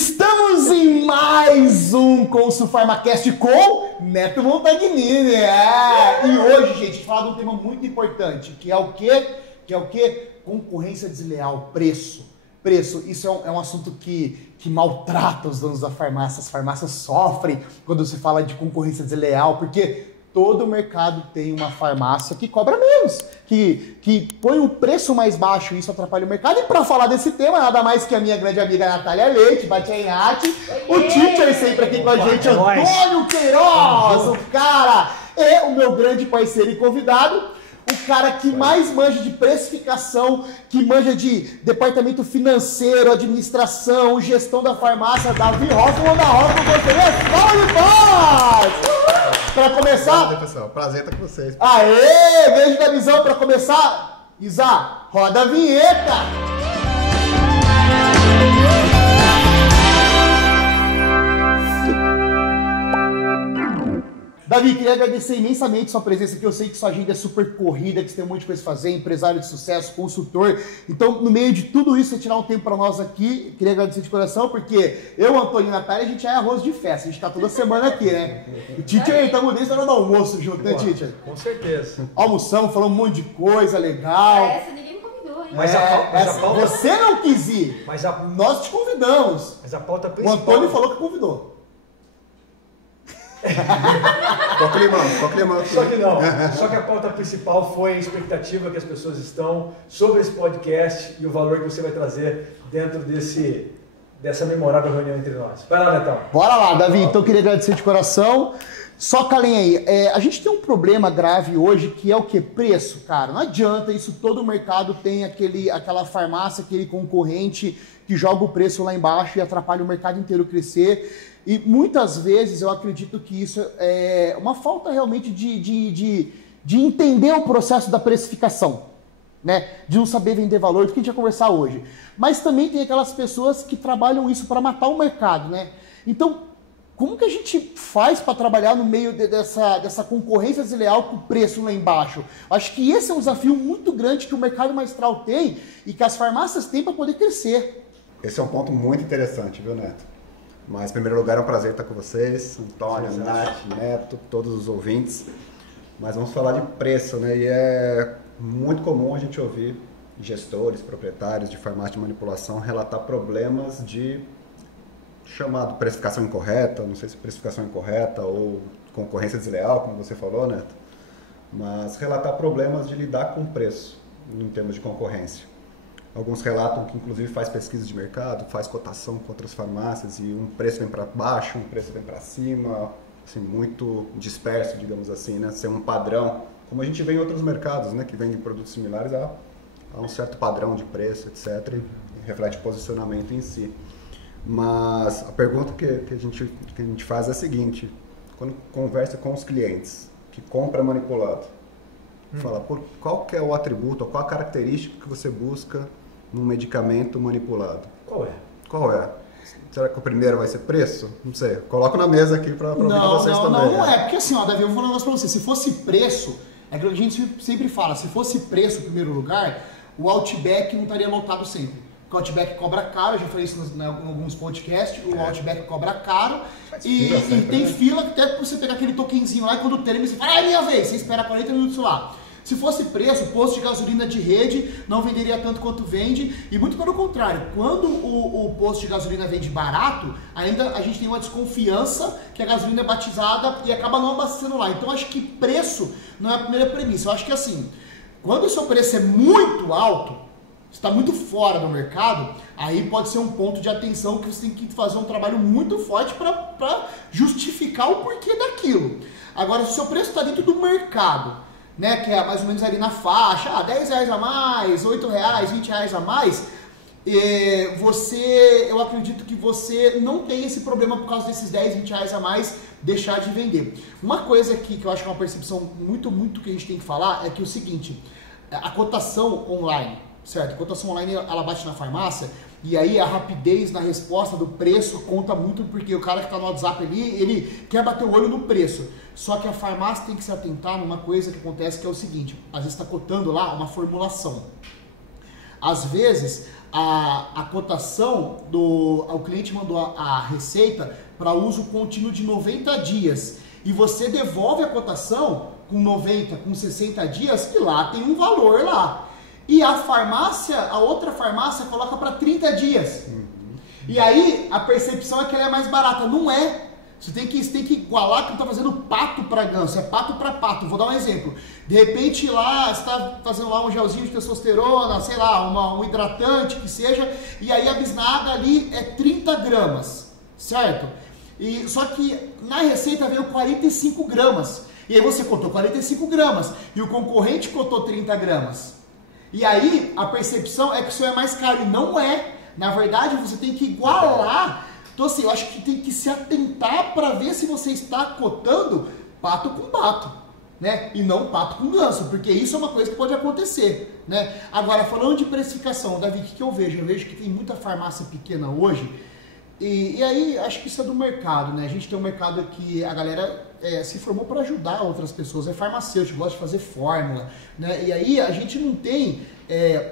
Estamos em mais um ConsulPharmaCast com Neto Montagnini. E hoje, gente, a gente fala de um tema muito importante, que é o quê? Concorrência desleal, preço. Isso é um assunto que maltrata os donos da farmácia. As farmácias sofrem quando se fala de concorrência desleal, porque todo mercado tem uma farmácia que cobra menos, que põe um preço mais baixo e isso atrapalha o mercado. E para falar desse tema, nada mais que a minha grande amiga Natália Leite, Batianhati, o Teacher sempre aqui com a gente, Antônio Queiroz, o cara, e o meu grande parceiro e convidado, o cara que mais manja de precificação, que manja de departamento financeiro, administração, gestão da farmácia, Davi Hoffman da Hoffman Conselheiro. Salve de paz! Para começar... Prazer, pessoal. Prazer estar com vocês. Aê! Beijo da visão. Para começar, Isa, roda a vinheta! Davi, queria agradecer imensamente sua presença aqui. Eu sei que sua agenda é super corrida, que você tem um monte de coisa pra fazer, empresário de sucesso, consultor. Então, no meio de tudo isso, você tirar um tempo para nós aqui, queria agradecer de coração, porque eu, Antônio e Natália, a gente é arroz de festa. A gente tá toda semana aqui, né? O Teacher, estamos desde a hora do almoço junto, né, Teacher? Com certeza. Almoçamos, falamos um monte de coisa legal. Essa ninguém me convidou, hein? Mas a pauta... Você não quis ir, nós te convidamos. Mas a pauta O principal... Antônio falou que convidou. Qual clima? Só que não. Só que a pauta principal foi a expectativa que as pessoas estão sobre esse podcast e o valor que você vai trazer dentro dessa memorável reunião entre nós. Vai lá, Netão. Bora lá, Davi. Então eu queria agradecer de coração. Só calem aí. A gente tem um problema grave hoje que é o quê? Preço, cara. Não adianta isso. Todo o mercado tem aquela farmácia, aquele concorrente que joga o preço lá embaixo e atrapalha o mercado inteiro crescer. E muitas vezes eu acredito que isso é uma falta realmente de entender o processo da precificação, né? De não saber vender valor, do que a gente vai conversar hoje. Mas também tem aquelas pessoas que trabalham isso para matar o mercado, né? Então, como que a gente faz para trabalhar no meio dessa concorrência desleal com o preço lá embaixo? Acho que esse é um desafio muito grande que o mercado magistral tem e que as farmácias têm para poder crescer. Esse é um ponto muito interessante, viu, Neto? Mas, em primeiro lugar, é um prazer estar com vocês, Antônio, Nath, Neto, todos os ouvintes. Mas vamos falar de preço, né? E é muito comum a gente ouvir gestores, proprietários de farmácia de manipulação relatar problemas de chamado precificação incorreta, não sei se precificação incorreta ou concorrência desleal, como você falou, Neto. Mas relatar problemas de lidar com preço em termos de concorrência. Alguns relatam que, inclusive, faz pesquisa de mercado, faz cotação com outras farmácias e um preço vem para baixo, um preço vem para cima, assim, muito disperso, digamos assim, né? Ser um padrão, como a gente vê em outros mercados, né? Que vendem produtos similares a um certo padrão de preço, etc. E reflete posicionamento em si. Mas a pergunta que a gente faz é a seguinte: quando conversa com os clientes que compram manipulado, fala, qual que é o atributo, qual a característica que você busca num medicamento manipulado? Qual é? Será que o primeiro vai ser preço? Não sei. Coloco na mesa aqui para ouvir vocês também. Não é. Porque assim, ó, Davi, eu vou falar um negócio para você. Se fosse preço, é que a gente sempre fala, se fosse preço em primeiro lugar, o Outback não estaria lotado sempre. Porque o Outback cobra caro, eu já falei isso em alguns podcasts, o Outback cobra caro e tem fila até para você pegar aquele tokenzinho lá e quando termina você fala, minha vez, você espera 40 minutos lá. Se fosse preço, o posto de gasolina de rede não venderia tanto quanto vende e muito pelo contrário, quando o posto de gasolina vende barato, ainda a gente tem uma desconfiança que a gasolina é batizada e acaba não abastecendo lá. Então acho que preço não é a primeira premissa. Eu acho que assim, quando o seu preço é muito alto, está muito fora do mercado, aí pode ser um ponto de atenção que você tem que fazer um trabalho muito forte para justificar o porquê daquilo. Agora, se o seu preço está dentro do mercado, né, que é mais ou menos ali na faixa, R$10 a mais, R$8, R$20 a mais, eu acredito que você não tem esse problema por causa desses R$10, R$20 a mais deixar de vender. Uma coisa aqui que eu acho que é uma percepção muito que a gente tem que falar é que é o seguinte, a cotação online, certo? A cotação online ela bate na farmácia e aí a rapidez na resposta do preço conta muito porque o cara que está no WhatsApp ali, ele quer bater o olho no preço. Só que a farmácia tem que se atentar numa coisa que acontece que é o seguinte, às vezes está cotando lá uma formulação. Às vezes, a cotação o cliente mandou a receita para uso contínuo de 90 dias e você devolve a cotação com 90, com 60 dias e lá tem um valor lá. E a outra farmácia coloca para 30 dias. E aí a percepção é que ela é mais barata. Não é. Você tem que igualar que não está fazendo pato para ganso, é pato para pato. Vou dar um exemplo. De repente lá, você está fazendo lá um gelzinho de testosterona, sei lá, um hidratante que seja, e aí a bisnaga ali é 30 gramas, certo? Só que na receita veio 45 gramas. E aí você cotou 45 gramas e o concorrente cotou 30 gramas. E aí a percepção é que isso é mais caro e não é. Na verdade você tem que igualar. Então assim, eu acho que tem que se atentar para ver se você está cotando pato com pato, né? E não pato com ganso, porque isso é uma coisa que pode acontecer, né? Agora, falando de precificação, Davi, o que eu vejo? Eu vejo que tem muita farmácia pequena hoje, e aí acho que isso é do mercado, né? A gente tem um mercado que a galera se formou para ajudar outras pessoas, é farmacêutico, gosta de fazer fórmula, né? E aí a gente não tem,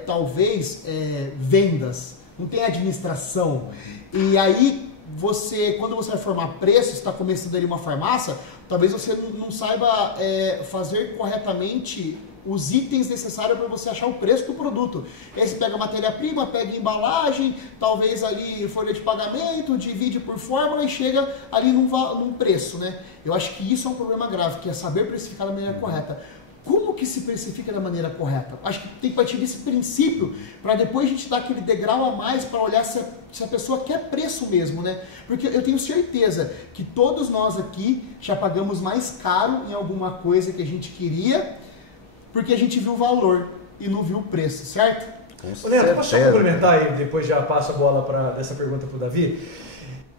talvez, vendas, não tem administração, e aí quando você vai formar preço, está começando ali uma farmácia, talvez você não saiba fazer corretamente os itens necessários para você achar o preço do produto. E aí você pega a matéria-prima, pega a embalagem, talvez ali folha de pagamento, divide por fórmula e chega ali num preço, né? Eu acho que isso é um problema grave, que é saber precificar da maneira correta. Como que se precifica da maneira correta? Acho que tem que partir desse princípio para depois a gente dar aquele degrau a mais para olhar se a pessoa quer preço mesmo, né? Porque eu tenho certeza que todos nós aqui já pagamos mais caro em alguma coisa que a gente queria porque a gente viu o valor e não viu o preço, certo? Ô, Neto, posso só complementar e depois já passo a bola dessa pergunta para o Davi?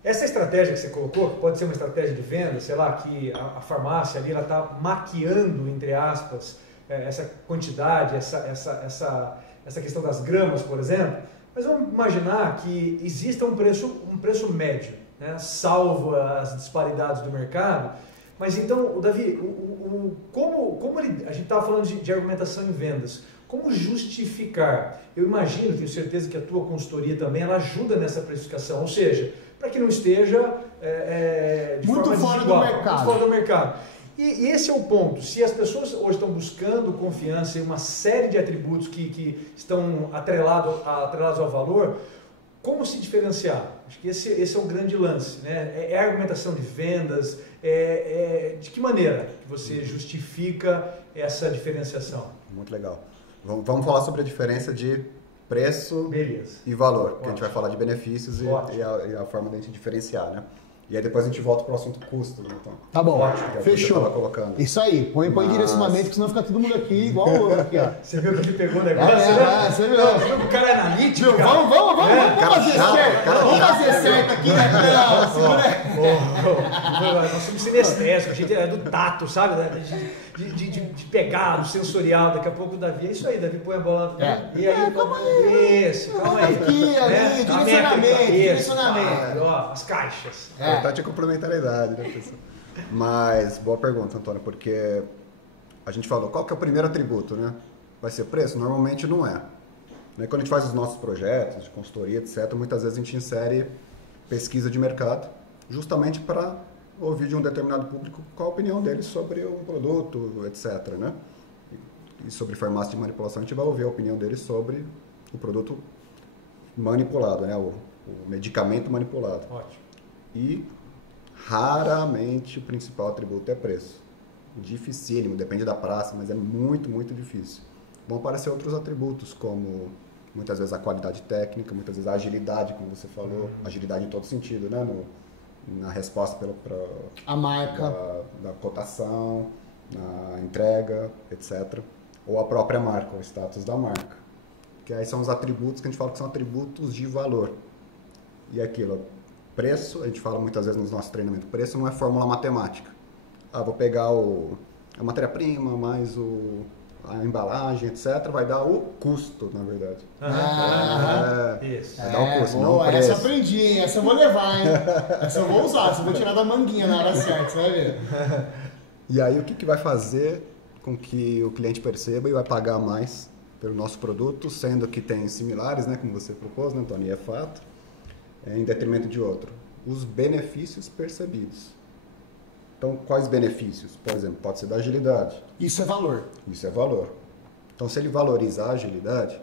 Essa estratégia que você colocou, que pode ser uma estratégia de venda, sei lá, que a farmácia ali está maquiando, entre aspas, essa quantidade, essa questão das gramas, por exemplo, mas vamos imaginar que exista um preço médio, né, salvo as disparidades do mercado. Mas então, Davi, a gente estava falando de argumentação em vendas, como justificar? Eu imagino, tenho certeza que a tua consultoria também, ela ajuda nessa precificação, ou seja, para que não esteja muito fora do mercado. Muito fora do mercado. E esse é o ponto. Se as pessoas hoje estão buscando confiança em uma série de atributos que estão atrelados ao valor, como se diferenciar? Acho que esse é o grande lance, né? É a argumentação de vendas, de que maneira que você justifica essa diferenciação? Muito legal. Vamos falar sobre a diferença de preço e valor, porque a gente vai falar de benefícios e a forma de a gente diferenciar, né? E aí depois a gente volta para o assunto custo. Então, tá bom, fechou. Isso aí, põe direcionamento, que senão fica todo mundo aqui igual o outro aqui, ó. Você viu que ele pegou o negócio, né? Você viu que o cara é analítico, cara? Vamos fazer certo. Vamos fazer certo aqui, né? Nós somos sinestésicos, a gente é do tato, sabe? De pegar, do sensorial. Daqui a pouco o Davi, é isso aí, Davi põe a bola. E aí, calma aí. Aqui, ali, direcionamento. Ó, as caixas. O importante é complementariedade, né, pessoal? Mas, boa pergunta, Antônio, porque a gente falou, qual que é o primeiro atributo, né? Vai ser preço? Normalmente não é. Quando a gente faz os nossos projetos de consultoria, etc., muitas vezes a gente insere pesquisa de mercado, justamente para ouvir de um determinado público qual a opinião dele sobre um produto, etc., né? E sobre farmácia de manipulação, a gente vai ouvir a opinião dele sobre o produto manipulado, né? O medicamento manipulado. Ótimo. E raramente o principal atributo é preço. Dificílimo, depende da praça, mas é muito, muito difícil. Vão aparecer outros atributos, como muitas vezes a qualidade técnica, muitas vezes a agilidade, como você falou, agilidade em todo sentido, né? Na resposta a marca, da cotação, na entrega, etc. Ou a própria marca, o status da marca. Que aí são os atributos que a gente fala que são atributos de valor. E aquilo, preço, a gente fala muitas vezes nos nossos treinamentos, preço não é fórmula matemática. Vou pegar a matéria-prima mais a embalagem, etc., vai dar o custo, na verdade. Isso. Vai dar o custo, não o preço. Essa eu aprendi, hein? Essa eu vou levar, hein? Essa eu vou usar, essa eu vou tirar da manguinha na hora certa, você vai ver. E aí o que vai fazer com que o cliente perceba e vai pagar mais pelo nosso produto, sendo que tem similares, né, como você propôs, né, Antônio, e é fato, em detrimento de outro. Os benefícios percebidos. Então, quais benefícios? Por exemplo, pode ser da agilidade. Isso é valor. Isso é valor. Então, se ele valoriza a agilidade,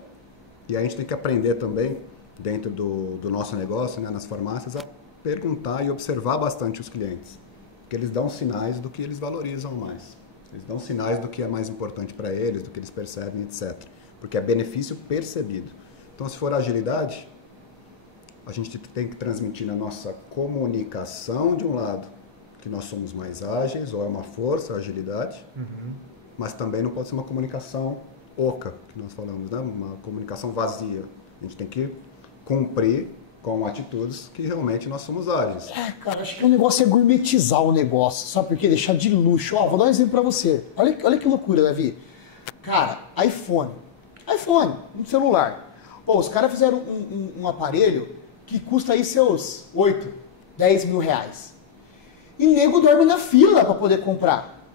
e a gente tem que aprender também, dentro do nosso negócio, né, nas farmácias, a perguntar e observar bastante os clientes. Porque eles dão sinais do que eles valorizam mais. Eles dão sinais do que é mais importante para eles, do que eles percebem, etc. Porque é benefício percebido. Então, se for agilidade, a gente tem que transmitir na nossa comunicação, de um lado, que nós somos mais ágeis, ou é uma força, a agilidade, mas também não pode ser uma comunicação oca, que nós falamos, né? Uma comunicação vazia. A gente tem que cumprir com atitudes que realmente nós somos ágeis. Cara, acho que o negócio é gourmetizar o negócio, sabe por quê? Deixar de luxo. Ó, vou dar um exemplo pra você. Olha que loucura, Davi. Cara, iPhone, um celular. Pô, os caras fizeram um aparelho que custa aí seus 8, 10 mil reais. E nego dorme na fila para poder comprar.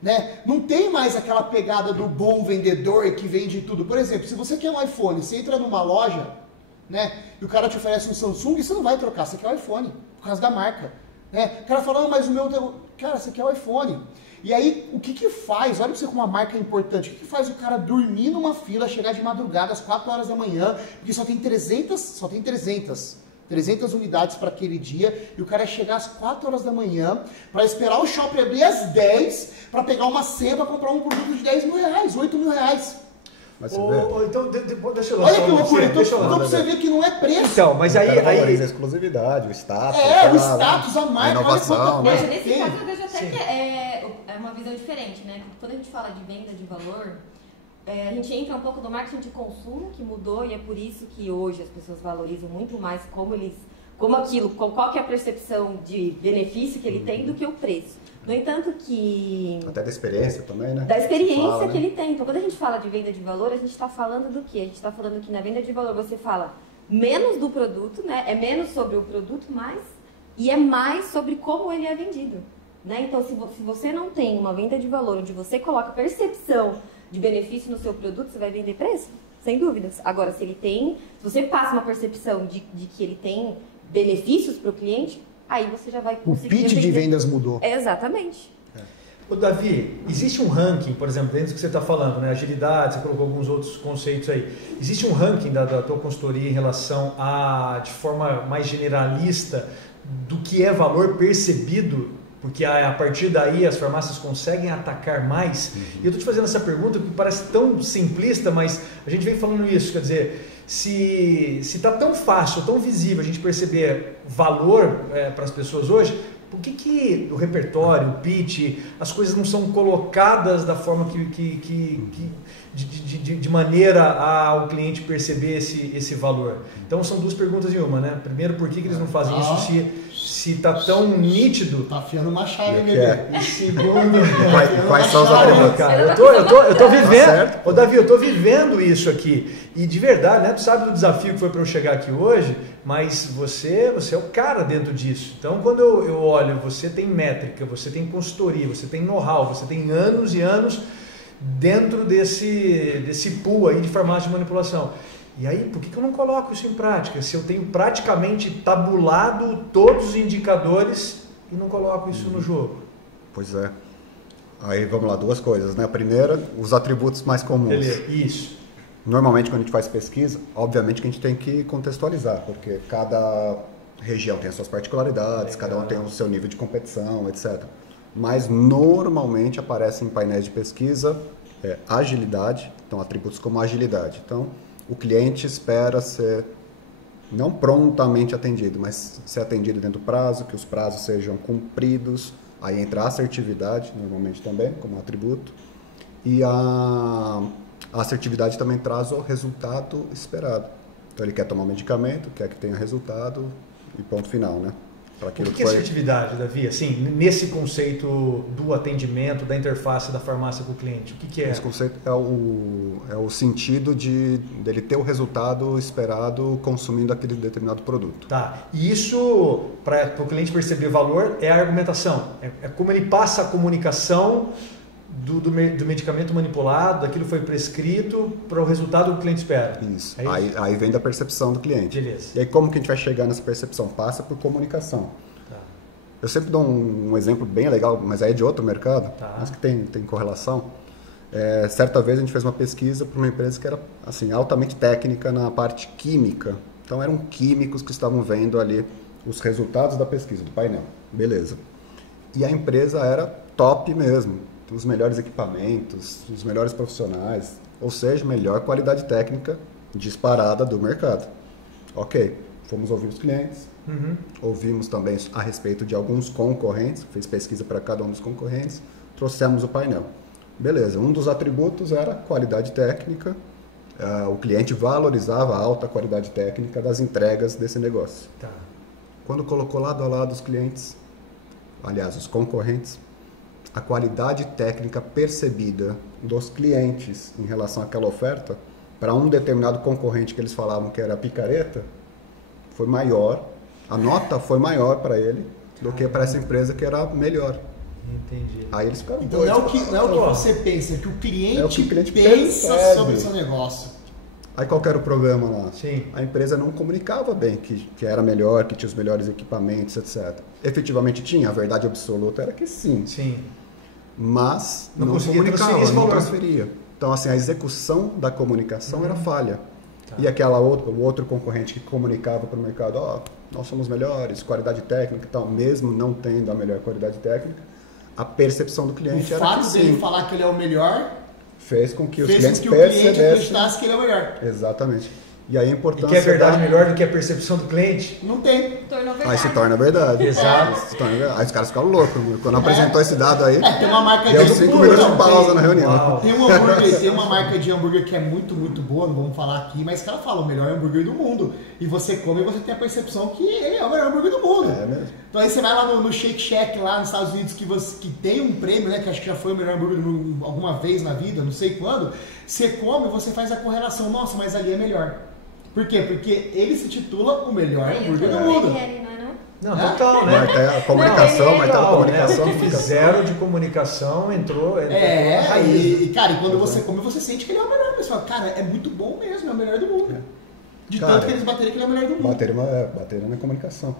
Né? Não tem mais aquela pegada do bom vendedor que vende tudo. Por exemplo, se você quer um iPhone, você entra numa loja, né, e o cara te oferece um Samsung, você não vai trocar, você quer o iPhone, por causa da marca. Né? O cara fala, mas o meu... Cara, você quer o iPhone. E aí, o que faz? Olha pra você como uma marca é importante. O que faz o cara dormir numa fila, chegar de madrugada às 4 horas da manhã, porque só tem 300 unidades para aquele dia, e o cara chegar às 4 horas da manhã para esperar o shopping abrir às 10 para pegar uma senha para comprar um produto de 10 mil reais, 8 mil reais. Mas você vê? Então, deixa eu lançar. Olha que loucura, então pra você ver que não é preço. Então, mas aí valoriza a exclusividade, o status. O status, a marca, a inovação. Mas nesse caso eu vejo até que é uma visão diferente, né? Quando a gente fala de venda de valor, a gente entra um pouco no marketing de consumo, que mudou, e é por isso que hoje as pessoas valorizam muito mais qual que é a percepção de benefício que ele tem do que o preço. No entanto que... Até da experiência também, né? Da experiência que ele tem. Então, quando a gente fala de venda de valor, a gente está falando do quê? A gente está falando que na venda de valor você fala menos do produto, né? É menos sobre o produto, e é mais sobre como ele é vendido. Né? Então, se você não tem uma venda de valor onde você coloca percepção de benefício no seu produto, você vai vender preço, sem dúvidas. Agora, se você passa uma percepção de que ele tem benefícios para o cliente, aí você já vai conseguir... O pitch de vendas mudou. Exatamente. Ô, Davi, existe um ranking, por exemplo, dentro do que você está falando, né? Agilidade, você colocou alguns outros conceitos aí. Existe um ranking da tua consultoria em relação de forma mais generalista, do que é valor percebido? Porque a partir daí as farmácias conseguem atacar mais. E eu estou te fazendo essa pergunta que parece tão simplista, mas a gente vem falando isso, quer dizer, se está tão fácil, tão visível a gente perceber valor para as pessoas hoje, por que o repertório, o pitch, as coisas não são colocadas da forma de maneira ao cliente perceber esse valor? Então são duas perguntas em uma, né? Primeiro, por que eles não fazem isso se está tão nítido? Tá afiando uma chave, bebê. E segundo... Quais são os atributos? Cara, eu tô vivendo... Ô, Davi, eu tô vivendo isso aqui. E de verdade, né? Tu sabe do desafio que foi para eu chegar aqui hoje, mas você é o cara dentro disso. Então, quando eu olho, você tem métrica, você tem consultoria, você tem know-how, você tem anos e anos dentro desse pool aí de farmácia de manipulação. E aí, por que eu não coloco isso em prática? Se eu tenho praticamente tabulado todos os indicadores e não coloco isso no jogo? Pois é. Aí, vamos lá, duas coisas, né? A primeira, os atributos mais comuns. Beleza, isso. Normalmente, quando a gente faz pesquisa, obviamente que a gente tem que contextualizar, porque cada região tem as suas particularidades, cada um tem o seu nível de competição, etc. Mas, normalmente, aparece em painéis de pesquisa agilidade, então atributos como agilidade. Então, o cliente espera ser não prontamente atendido, mas ser atendido dentro do prazo, que os prazos sejam cumpridos. Aí entra a assertividade, normalmente também, como atributo. E a assertividade também traz o resultado esperado. Então ele quer tomar medicamento, quer que tenha resultado e ponto final, né? O que é assertividade, Davi? Assim, nesse conceito do atendimento, da interface da farmácia com o cliente, o que é? Esse conceito é o sentido dele ter o resultado esperado consumindo aquele determinado produto. Tá. E isso, para o cliente perceber valor, é a argumentação. É como ele passa a comunicação do medicamento manipulado, daquilo foi prescrito para o resultado que o cliente espera. Isso. Aí vem da percepção do cliente. Beleza. E aí como que a gente vai chegar nessa percepção? Passa por comunicação. Tá. Eu sempre dou um exemplo bem legal, mas aí é de outro mercado, Tá. mas que tem correlação. Certa vez a gente fez uma pesquisa para uma empresa que era assim, altamente técnica na parte química. Então eram químicos que estavam vendo ali os resultados da pesquisa, do painel. Beleza. E a empresa era top mesmo. Os melhores equipamentos, os melhores profissionais, ou seja, melhor qualidade técnica disparada do mercado. Ok, fomos ouvir os clientes, ouvimos também a respeito de alguns concorrentes, fez pesquisa para cada um dos concorrentes, trouxemos o painel. Beleza, um dos atributos era qualidade técnica, o cliente valorizava a alta qualidade técnica das entregas desse negócio. Tá. Quando colocou lado a lado os clientes, aliás, os concorrentes, a qualidade técnica percebida dos clientes em relação àquela oferta, para um determinado concorrente que eles falavam que era picareta, foi maior, a nota foi maior para ele do que para essa empresa que era melhor. Entendi. Aí eles ficaram Então não é o que você pensa, é o que o cliente pensa sobre o seu negócio. Aí qual que era o problema lá? Sim. A empresa não comunicava bem que era melhor, que tinha os melhores equipamentos, etc. Efetivamente tinha, a verdade absoluta era que sim. Sim. Mas Não não conseguia comunicava, transferir esse não valor. transferia. Então, assim, a execução da comunicação era falha. Tá. E o outro concorrente que comunicava para o mercado, nós somos melhores, qualidade técnica e tal, mesmo não tendo a melhor qualidade técnica, a percepção do cliente era que sim. O fato dele falar que ele é o melhor fez com que os fez clientes com que o cliente percebessem. acreditasse que ele é o melhor. Exatamente. E aí a E importância que é verdade melhor do que a percepção do cliente? Não tem. Tornou verdade. Aí se torna verdade. Exato. Se torna verdade. Aí os caras ficaram loucos. Quando apresentou esse dado aí, Tem uma marca deu de 5 minutos de pausa na reunião. Uau. Tem um hambúrguer, tem uma marca de hambúrguer que é muito, muito boa, não vamos falar aqui, mas que ela fala o melhor hambúrguer do mundo. E você come e você tem a percepção que ele é o melhor hambúrguer do mundo. É mesmo. Então aí você vai lá no Shake Shack lá nos Estados Unidos que tem um prêmio, né? Que acho que já foi o melhor hambúrguer alguma vez na vida, não sei quando. Você come e você faz a correlação. Nossa, mas ali é melhor. Por quê? Porque ele se titula o melhor hambúrguer do mundo. Não, total, né? A comunicação, mas tá a comunicação. O que fizeram de comunicação entrou na raiz. E cara, e quando você come, você sente que ele é o melhor. Você fala, cara, é muito bom mesmo, é o melhor do mundo. De Cara, tanto que eles bateram que ele é o melhor do mundo. Bateram na comunicação.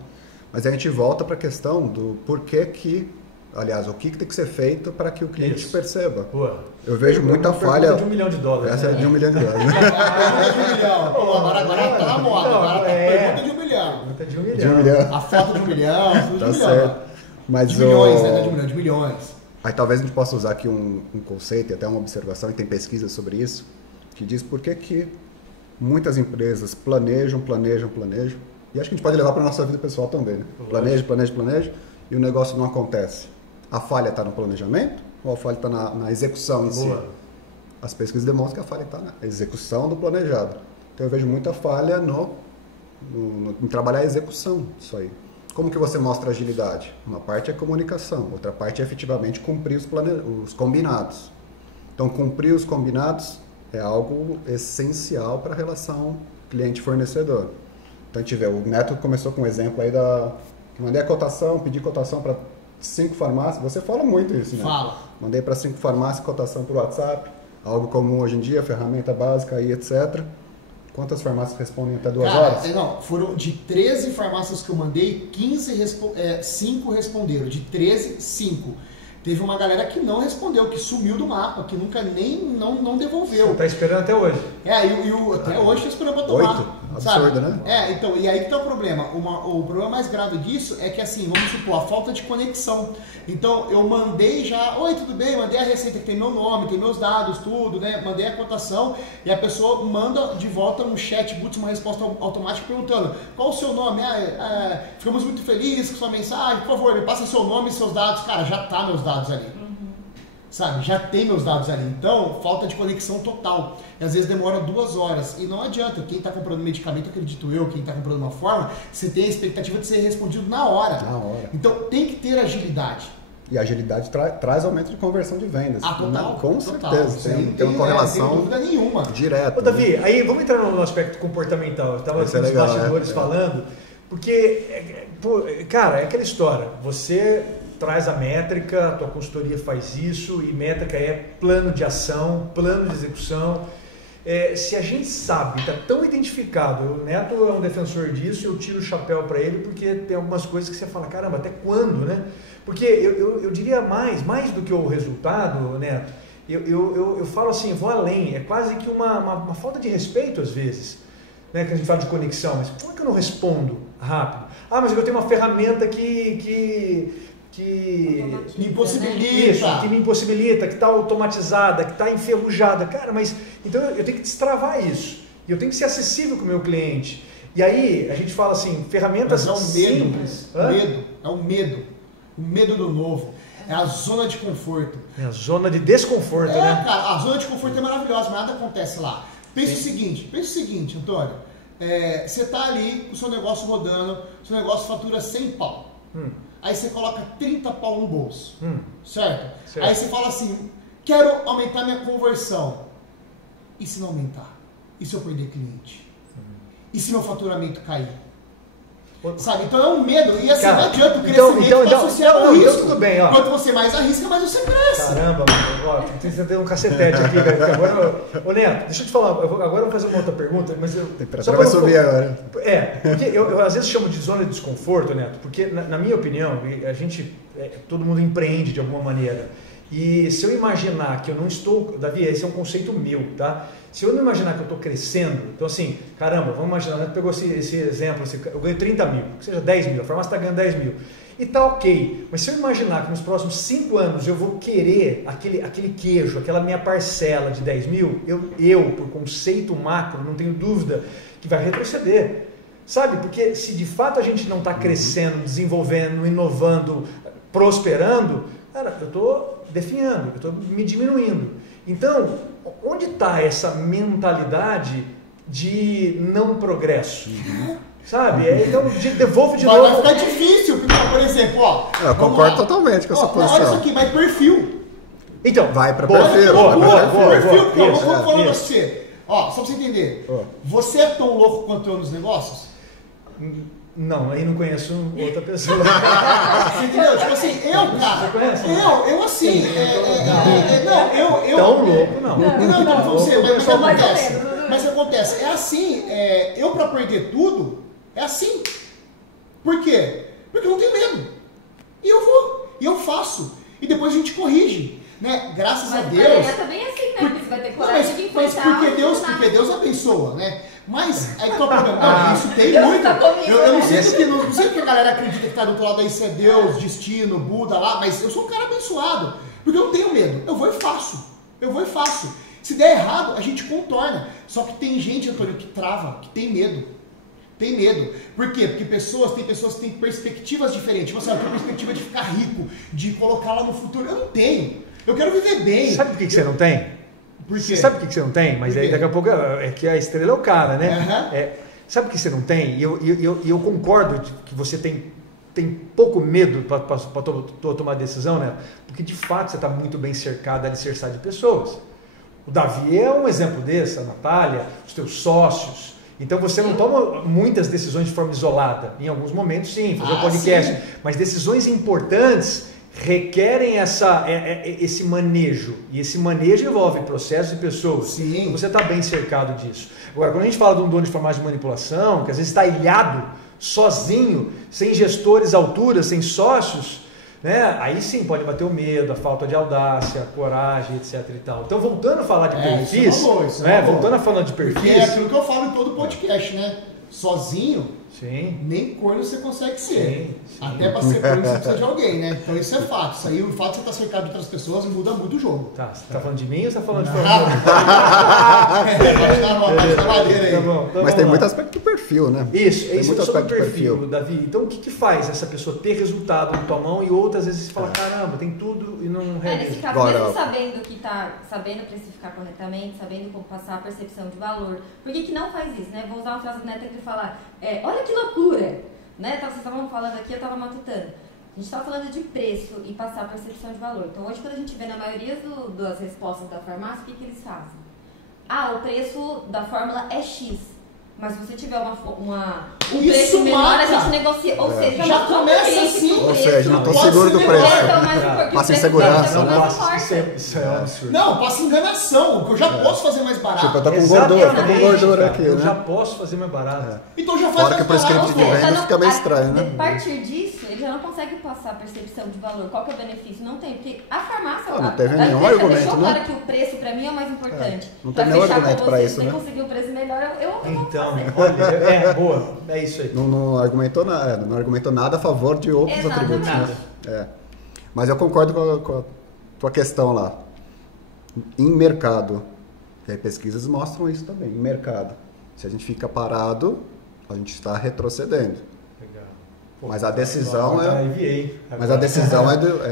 Mas a gente volta para a questão do porquê que, aliás, o que tem que ser feito para que o cliente perceba. Pô, Eu vejo muita falha. de $1 milhão. Essa é de $1 milhão. Né? Pergunta de $1 milhão. Pô, agora tá na moda. Agora tá pergunta de $1 milhão. Pergunta de $1 milhão. De $1 milhão. A foto de $1 milhão, tudo Tá de $1 milhão. certo. Mas De milhões, né? Não é de milhão, de milhões. Aí talvez a gente possa usar aqui um conceito e até uma observação, e tem pesquisa sobre isso, que diz por que muitas empresas planejam, e acho que a gente pode levar para a nossa vida pessoal também, né? Planeja, e o negócio não acontece. A falha está no planejamento ou a falha está na execução em si? As pesquisas demonstram que a falha está na execução do planejado. Então eu vejo muita falha em trabalhar a execução disso aí. Como que você mostra agilidade? Uma parte é comunicação, outra parte é efetivamente cumprir os combinados. Então cumprir os combinados é algo essencial para a relação cliente-fornecedor. Então a gente vê, o Neto começou com um exemplo aí que mandei a cotação, pedi cotação para 5 farmácias, você fala muito isso, né? Fala. Mandei para 5 farmácias cotação por WhatsApp, algo comum hoje em dia, ferramenta básica aí, etc. Quantas farmácias respondem até 2 horas? Não, foram de 13 farmácias que eu mandei, 5 responderam. De 13, 5. Teve uma galera que não respondeu, que sumiu do mapa, que nunca não devolveu. Você tá esperando até hoje. Até hoje tá esperando pra tomar. 8? Absurdo, sabe? né? Então, e aí que tá o problema. O problema mais grave disso é que, assim, vamos supor, a falta de conexão. Então, eu mandei já, oi, tudo bem? Mandei a receita que tem meu nome, tem meus dados, tudo, né? Mandei a cotação e a pessoa manda de volta um chatbot, uma resposta automática perguntando qual o seu nome? Ficamos muito felizes com sua mensagem, por favor, me passa seu nome e seus dados. Cara, já tá meus dados ali. Sabe, já tem meus dados ali. Então, falta de conexão total. E às vezes demora 2 horas. E não adianta. Quem está comprando medicamento, acredito eu, quem está comprando uma forma, você tem a expectativa de ser respondido na hora. Então, tem que ter agilidade. E a agilidade traz aumento de conversão de vendas. Total. Com total. certeza. Tem uma correlação Sem dúvida nenhuma. direta. Ô, Davi, aí vamos entrar no aspecto comportamental. Eu estava nos bastidores falando, porque, cara, é aquela história. Você traz a métrica, a tua consultoria faz isso, e métrica é plano de ação, plano de execução. Se a gente sabe, está tão identificado, o Neto é um defensor disso, eu tiro o chapéu para ele, porque tem algumas coisas que você fala, caramba, até quando, né? Porque eu diria mais do que o resultado, Neto, eu falo assim, vou além, é quase que uma falta de respeito às vezes, né, que a gente fala de conexão, mas como é que eu não respondo rápido? Mas eu tenho uma ferramenta que me impossibilita. Isso, que me impossibilita, que está automatizada, que está enferrujada. Cara, mas então eu tenho que destravar isso. E eu tenho que ser acessível com o meu cliente. E aí a gente fala assim, ferramentas simples. É o medo. O medo do novo. É a zona de conforto. É a zona de desconforto, né? Cara, a zona de conforto é maravilhosa, mas nada acontece lá. Pensa o seguinte, Antônio. Você está ali com o seu negócio rodando, seu negócio fatura 100 pau. Aí você coloca 30 pau no bolso, certo? Aí você fala assim, quero aumentar minha conversão. E se não aumentar? E se eu perder cliente? E se meu faturamento cair? Sabe? Então é um medo. E assim, não adianta o crescimento está associado ao risco. Tudo bem, ó. Quanto você mais arrisca, mais você cresce. Caramba, mano. Tem que ter um cacetete aqui, velho. Ô, Neto, deixa eu te falar. Agora eu vou fazer uma outra pergunta. Mas a temperatura vai subir agora. Porque eu às vezes chamo de zona de desconforto, Neto, porque na minha opinião, a gente, todo mundo empreende de alguma maneira. E se eu imaginar que eu não estou... Davi, esse é um conceito meu, tá? Se eu não imaginar que eu estou crescendo, então assim, caramba, vamos imaginar, né? Pegou esse exemplo, eu ganho 30 mil, que seja 10 mil, a farmácia está ganhando 10 mil. E tá ok, mas se eu imaginar que nos próximos 5 anos eu vou querer aquele queijo, aquela minha parcela de 10 mil, eu, por conceito macro, não tenho dúvida que vai retroceder. Sabe? Porque se de fato a gente não está crescendo, desenvolvendo, inovando, prosperando, cara, eu estou definhando, eu estou me diminuindo. Então, onde está essa mentalidade de não progresso? Sabe? Então, devolve de novo. Vai ficar difícil, porque, por exemplo, eu concordo totalmente com essa posição. Olha isso aqui, vai perfil. Então, vai para perfil. Perfil, vamos falar pra você. Só pra você entender. Você é tão louco quanto eu nos negócios? Não, aí não conheço outra pessoa. Você entendeu? Tipo assim, cara. Você conhece? Eu assim. Tão louco, não. Não, você, mas acontece. É assim, eu pra perder tudo, é assim. Por quê? Porque eu não tenho medo. E eu vou. E eu faço. E depois a gente corrige. Né? Graças a Deus. Mas também é assim, né? Porque você vai ter coragem de enfrentar. Porque Deus abençoa, né? Mas aí qual é o problema? Isso tem muito. Eu não sei porque a galera acredita que está do outro lado aí, se é Deus, destino, Buda lá, mas eu sou um cara abençoado. Porque eu não tenho medo. Eu vou e faço. Se der errado, a gente contorna. Só que tem gente, Antônio, que trava, que tem medo. Tem medo. Por quê? Porque tem pessoas que têm perspectivas diferentes. Você tem perspectiva de ficar rico, de colocar lá no futuro. Eu não tenho. Eu quero viver bem. Sabe por que você não tem? Por quê? Sabe por que você não tem? Mas aí daqui a pouco é que a estrela é o cara, né? Uhum. Sabe por que você não tem? E eu concordo que você tem pouco medo para tomar decisão, né? Porque de fato você está muito bem cercado, alicerçado de pessoas. O Davi é um exemplo desse, a Natália, os teus sócios. Então você não toma muitas decisões de forma isolada. Em alguns momentos sim, fazer um podcast. Sim. Mas decisões importantes requerem esse manejo. E esse manejo envolve processos e pessoas. Sim. Então você está bem cercado disso. Agora, quando a gente fala de um dono de farmácia de manipulação, que às vezes está ilhado, sozinho, sem gestores à altura, sem sócios, né? Aí sim pode bater o medo, a falta de audácia, a coragem, etc. e tal. Então, voltando a falar de perfis, voltando a falar de perfis. É aquilo que eu falo em todo podcast, né? Sozinho, sim, nem corno você consegue ser. Sim. Até para ser corno você precisa de alguém, né? Então isso é fato. Isso aí, o fato de você estar cercado de outras pessoas muda muito o jogo. Tá, você tá falando de mim ou você tá falando de Mas tem muito aspecto do perfil, né? Isso, é muito sobre o perfil, Davi. Então o que faz essa pessoa ter resultado na tua mão e outras vezes você fala, caramba, tem tudo e não nesse caso, mesmo sabendo que tá, sabendo precificar corretamente, sabendo como passar a percepção de valor, por que não faz isso, né? Vou usar uma frase do Neto que falar, olha que loucura, né? Então, vocês estavam falando aqui, eu estava matutando. A gente estava falando de preço e passar a percepção de valor. Então, hoje, quando a gente vê na maioria das respostas da farmácia, o que eles fazem? O preço da fórmula é X. Mas se você tiver um preço menor, a gente negocia. Ou seja, já começa assim. Ou seja, não tô seguro do preço. Passa insegurança, né? Isso é um absurdo. Não, passa enganação, que eu já posso fazer mais barato. Tipo, eu tô com gordura aqui, eu né? já posso fazer mais barato. Então já faz Fora mais que pro barato. script de venda fica meio estranho, né? A partir disso, ele já não consegue passar a percepção de valor. Qual que é o benefício? Não tem, porque a farmácia... Não teve a nenhum empresa argumento, deixou né? claro que o preço pra mim é o mais importante. Não Pra tem nenhum fechar com argumento pra vocês, isso, nem né? conseguir um preço melhor, eu vou Então, fazer. olha, boa, é isso aí. Não argumentou nada a favor de outros atributos, né? Mas eu concordo com a tua questão lá. Em mercado, e aí pesquisas mostram isso também, em mercado. Se a gente fica parado, a gente está retrocedendo. Legal. Pô, Mas a decisão é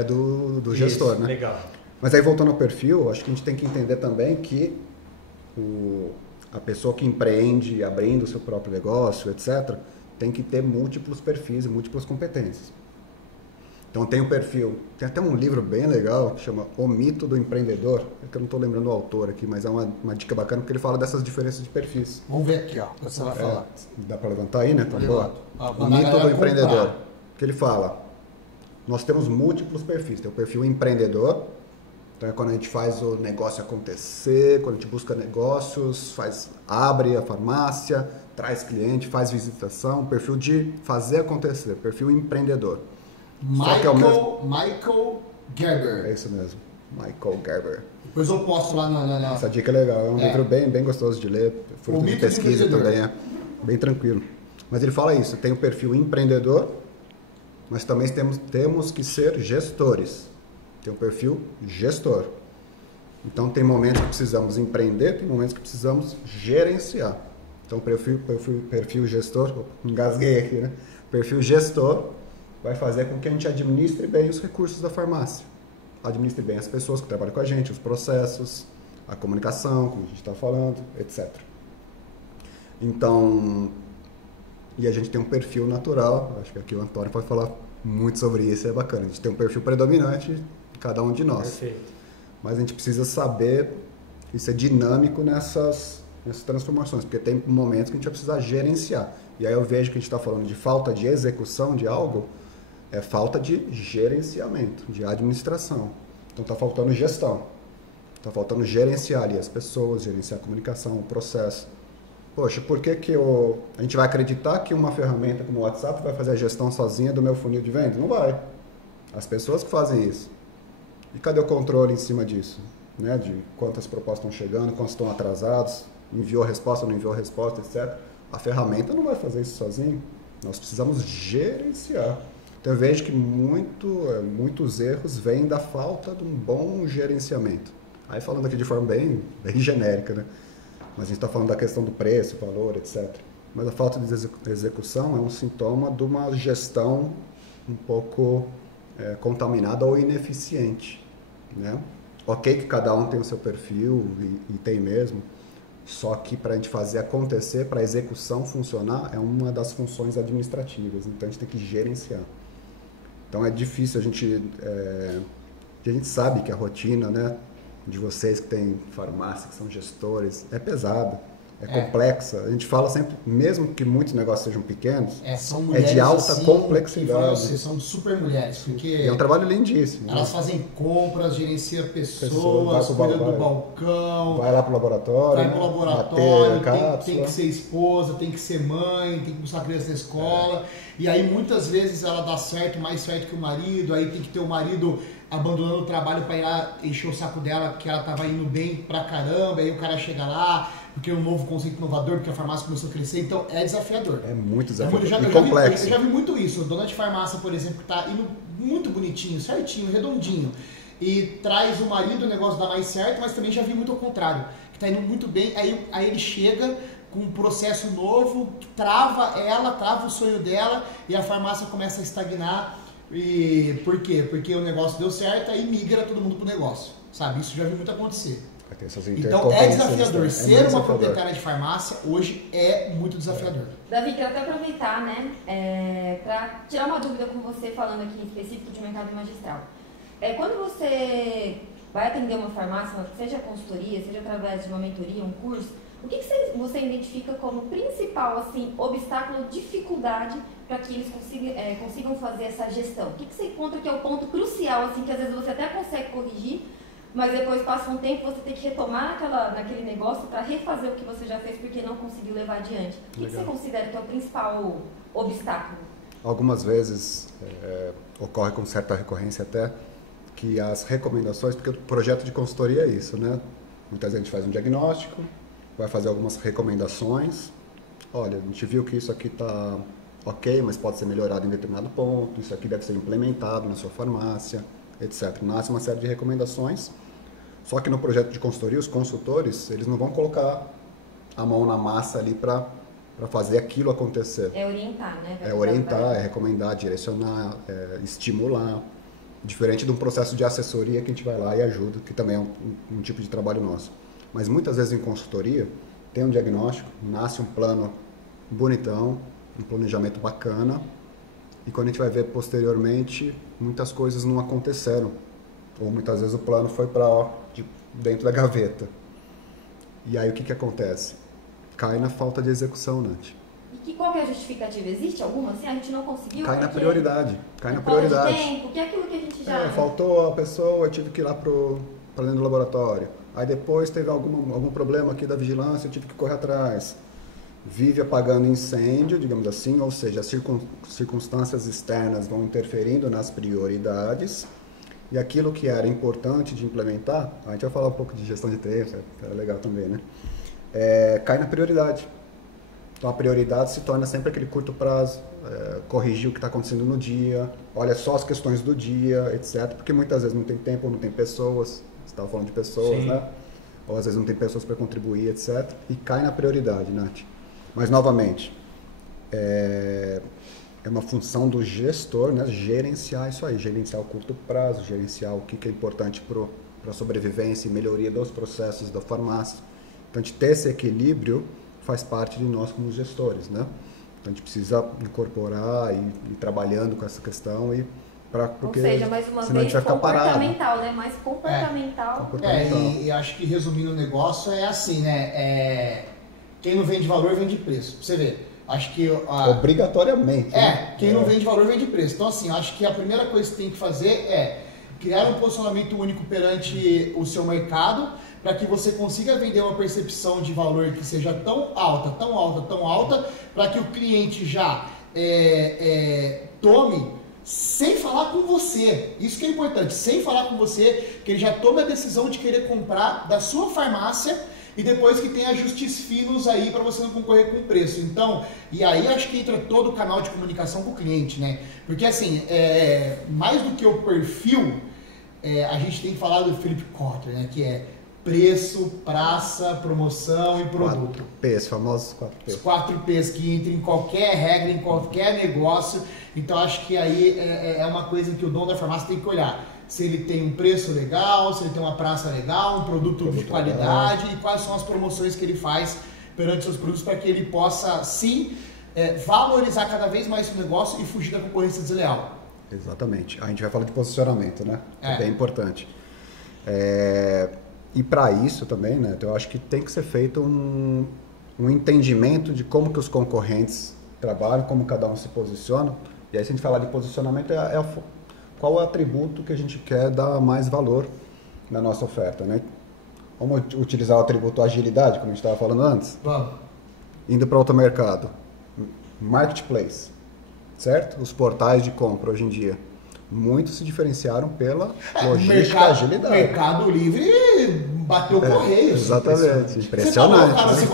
do gestor, isso, né? Legal. Mas aí voltando ao perfil, acho que a gente tem que entender também que a pessoa que empreende abrindo o seu próprio negócio, etc., tem que ter múltiplos perfis e múltiplas competências. Então tem um perfil, tem até um livro bem legal que chama O Mito do Empreendedor, é que eu não estou lembrando o autor aqui, mas é uma dica bacana porque ele fala dessas diferenças de perfis. Vamos ver aqui, ó, você vai falar. Dá para levantar aí, né? Tá boa. O Mito Mito do Empreendedor, que ele fala, nós temos múltiplos perfis, tem o perfil empreendedor, então é quando a gente faz o negócio acontecer, quando a gente busca negócios, abre a farmácia, traz cliente, faz visitação, perfil de fazer acontecer, perfil empreendedor. Michael Gerber. É isso mesmo, Michael Gerber. Depois eu posto lá na... Essa dica é legal, é um livro bem gostoso de ler, fruto de pesquisa também, bem tranquilo. Mas ele fala isso, tem o perfil empreendedor, mas também temos que ser gestores. Tem um perfil gestor. Então tem momentos que precisamos empreender, tem momentos que precisamos gerenciar. Então perfil gestor, engasguei aqui, né? Perfil gestor vai fazer com que a gente administre bem os recursos da farmácia. Administre bem as pessoas que trabalham com a gente, os processos, a comunicação, como a gente está falando, etc. Então, e a gente tem um perfil natural, acho que aqui o Antônio pode falar muito sobre isso, é bacana. A gente tem um perfil predominante, cada um de nós. Perfeito. Mas a gente precisa saber e ser dinâmico nessas transformações, porque tem momentos que a gente vai precisar gerenciar. E aí eu vejo que a gente está falando de falta de execução de algo, é falta de gerenciamento, de administração. Então está faltando gestão, está faltando gerenciar ali as pessoas, gerenciar a comunicação, o processo. Poxa, por que a gente vai acreditar que uma ferramenta como o WhatsApp vai fazer a gestão sozinha do meu funil de venda? Não vai. As pessoas que fazem isso. E cadê o controle em cima disso? Né? De quantas propostas estão chegando, quantos estão atrasados, enviou resposta, não enviou resposta, etc. A ferramenta não vai fazer isso sozinho. Nós precisamos gerenciar. Então eu vejo que muitos erros vêm da falta de um bom gerenciamento. Aí falando aqui de forma bem genérica, né? Mas a gente está falando da questão do preço, valor, etc. Mas a falta de execução é um sintoma de uma gestão um pouco contaminada ou ineficiente, né? Ok que cada um tem o seu perfil e tem mesmo, só que para a gente fazer acontecer, para a execução funcionar, é uma das funções administrativas, então a gente tem que gerenciar. Então é difícil, a gente sabe que a rotina, né, de vocês que têm farmácia, que são gestores, é pesada, complexa. A gente fala sempre, mesmo que muitos negócios sejam pequenos, são mulheres, de alta complexidade. Assim, são super mulheres, porque é um trabalho lindíssimo. Elas fazem compras, gerenciam pessoas, cuidam do balcão, vai lá pro laboratório, vai pro laboratório, tem que ser esposa, tem que ser mãe, tem que buscar a criança na escola. E aí muitas vezes ela dá certo, mais certo que o marido, aí tem que ter o marido abandonando o trabalho para ir lá encher o saco dela, que ela tava indo bem pra caramba, aí o cara chega lá, porque é um novo conceito inovador, porque a farmácia começou a crescer, então é desafiador. É muito desafiador e complexo. Eu já vi muito isso, dona de farmácia, por exemplo, que tá indo muito bonitinho, certinho, redondinho, e traz o marido, o negócio dá mais certo, mas também já vi muito ao contrário, que tá indo muito bem, aí ele chega com um processo novo, trava o sonho dela, e a farmácia começa a estagnar. E por quê? Porque o negócio deu certo, aí migra todo mundo pro negócio, sabe? Isso já vi muito acontecer. Então é desafiador. Ser uma proprietária de farmácia hoje é muito desafiador. Davi, quero até aproveitar, né, para tirar uma dúvida com você, falando aqui em específico de mercado magistral. Quando você vai atender uma farmácia, seja consultoria, seja através de uma mentoria, um curso, O que você identifica como principal assim, obstáculo, dificuldade para que eles consigam fazer essa gestão? O que você encontra que é o ponto crucial, assim, que às vezes você até consegue corrigir, mas depois passa um tempo você tem que retomar naquele negócio para refazer o que você já fez porque não conseguiu levar adiante? O que você considera que é o principal obstáculo? Algumas vezes ocorre com certa recorrência até que as recomendações, porque o projeto de consultoria é isso, né? Muitas vezes a gente faz um diagnóstico, vai fazer algumas recomendações. Olha, a gente viu que isso aqui está ok, mas pode ser melhorado em determinado ponto, isso aqui deve ser implementado na sua farmácia, etc. Nasce uma série de recomendações, só que no projeto de consultoria, os consultores, eles não vão colocar a mão na massa ali para fazer aquilo acontecer. É orientar, né? É orientar, é recomendar, direcionar, estimular. Diferente de um processo de assessoria que a gente vai lá e ajuda, que também é um tipo de trabalho nosso. Mas muitas vezes em consultoria, tem um diagnóstico, nasce um plano bonitão, um planejamento bacana, e quando a gente vai ver posteriormente, muitas coisas não aconteceram. Ou muitas vezes o plano foi para dentro da gaveta. E aí o que acontece? Cai na falta de execução, Nath. E qual que é a justificativa? Existe alguma? Assim, a gente não conseguiu? Cai na prioridade. Cai na prioridade. De tempo, que é aquilo que a gente já... faltou a pessoa, eu tive que ir lá para dentro do laboratório. Aí depois teve algum problema aqui da vigilância, eu tive que correr atrás. Vive apagando incêndio, digamos assim, ou seja, as circunstâncias externas vão interferindo nas prioridades. E aquilo que era importante de implementar, a gente vai falar um pouco de gestão de tempo, é legal também, né? Cai na prioridade. Então a prioridade se torna sempre aquele curto prazo, corrigir o que está acontecendo no dia, olha só as questões do dia, etc. Porque muitas vezes não tem tempo, não tem pessoas, você estava falando de pessoas, Sim. né? Ou às vezes não tem pessoas para contribuir, etc. E cai na prioridade, Nath. Mas novamente, é uma função do gestor, né? Gerenciar isso aí, gerenciar o curto prazo, gerenciar o que é importante para a sobrevivência e melhoria dos processos da farmácia. Então a gente ter esse equilíbrio faz parte de nós como gestores, né? Então a gente precisa incorporar e ir trabalhando com essa questão porque ou seja, mais uma senão vez, a gente vai ficar parado. comportamental, né? Mais comportamental. E acho que resumindo o negócio é assim, né? Quem não vende valor, vende preço. Pra você ver. Acho que... Obrigatoriamente. Quem não vende valor, vende preço. Então assim, acho que a primeira coisa que tem que fazer é criar um posicionamento único perante o seu mercado, para que você consiga vender uma percepção de valor que seja tão alta, para que o cliente já tome sem falar com você. Isso que é importante, sem falar com você, que ele já tome a decisão de querer comprar da sua farmácia e depois que tem ajustes finos aí para você não concorrer com o preço. Então, e aí acho que entra todo o canal de comunicação com o cliente, né? Porque assim, mais do que o perfil, a gente tem que falar do Philip Kotler, né? Que é preço, praça, promoção e produto. 4Ps, famosos 4Ps. Os 4Ps que entram em qualquer regra, em qualquer negócio. Então acho que aí é uma coisa que o dono da farmácia tem que olhar. Se ele tem um preço legal, se ele tem uma praça legal, um produto de qualidade legal. E quais são as promoções que ele faz perante seus produtos para que ele possa, sim, valorizar cada vez mais o negócio e fugir da concorrência desleal. Exatamente. A gente vai falar de posicionamento, né? É bem importante. E para isso também, né, eu acho que tem que ser feito um entendimento de como que os concorrentes trabalham, como cada um se posiciona. E aí, se a gente falar de posicionamento, qual é o atributo que a gente quer dar mais valor na nossa oferta, né? Vamos utilizar o atributo agilidade, como a gente estava falando antes? Vamos. Indo para outro mercado. Marketplace, certo? Os portais de compra hoje em dia. Muitos se diferenciaram pela logística e agilidade. O Mercado Livre bateu o correio. Exatamente. Impressionante. Cara, você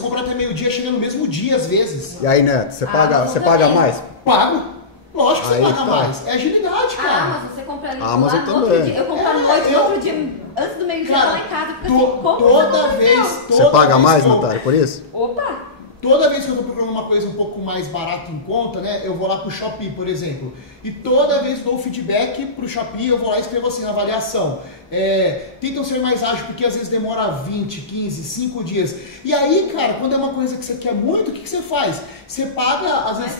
compra até meio-dia, chega no mesmo dia às vezes. E aí, Neto, você paga mais? Pago. Lógico que aí você paga mais. É agilidade, cara. Amazon, você compra ali Amazon no outro dia. Eu compro à noite, no outro dia, antes do meio-dia, eu tô lá em casa. Porque toda vez. Você paga mais, Natália, por isso? Opa! Toda vez que eu estou procurando uma coisa um pouco mais barata em conta, né, eu vou lá pro Shopee, por exemplo. E toda vez que dou feedback pro Shopee, eu vou lá e escrevo assim na avaliação. Tentam ser mais ágil, porque às vezes demora 20, 15, 5 dias. E aí, cara, quando é uma coisa que você quer muito, o que você faz? Você paga, às vezes,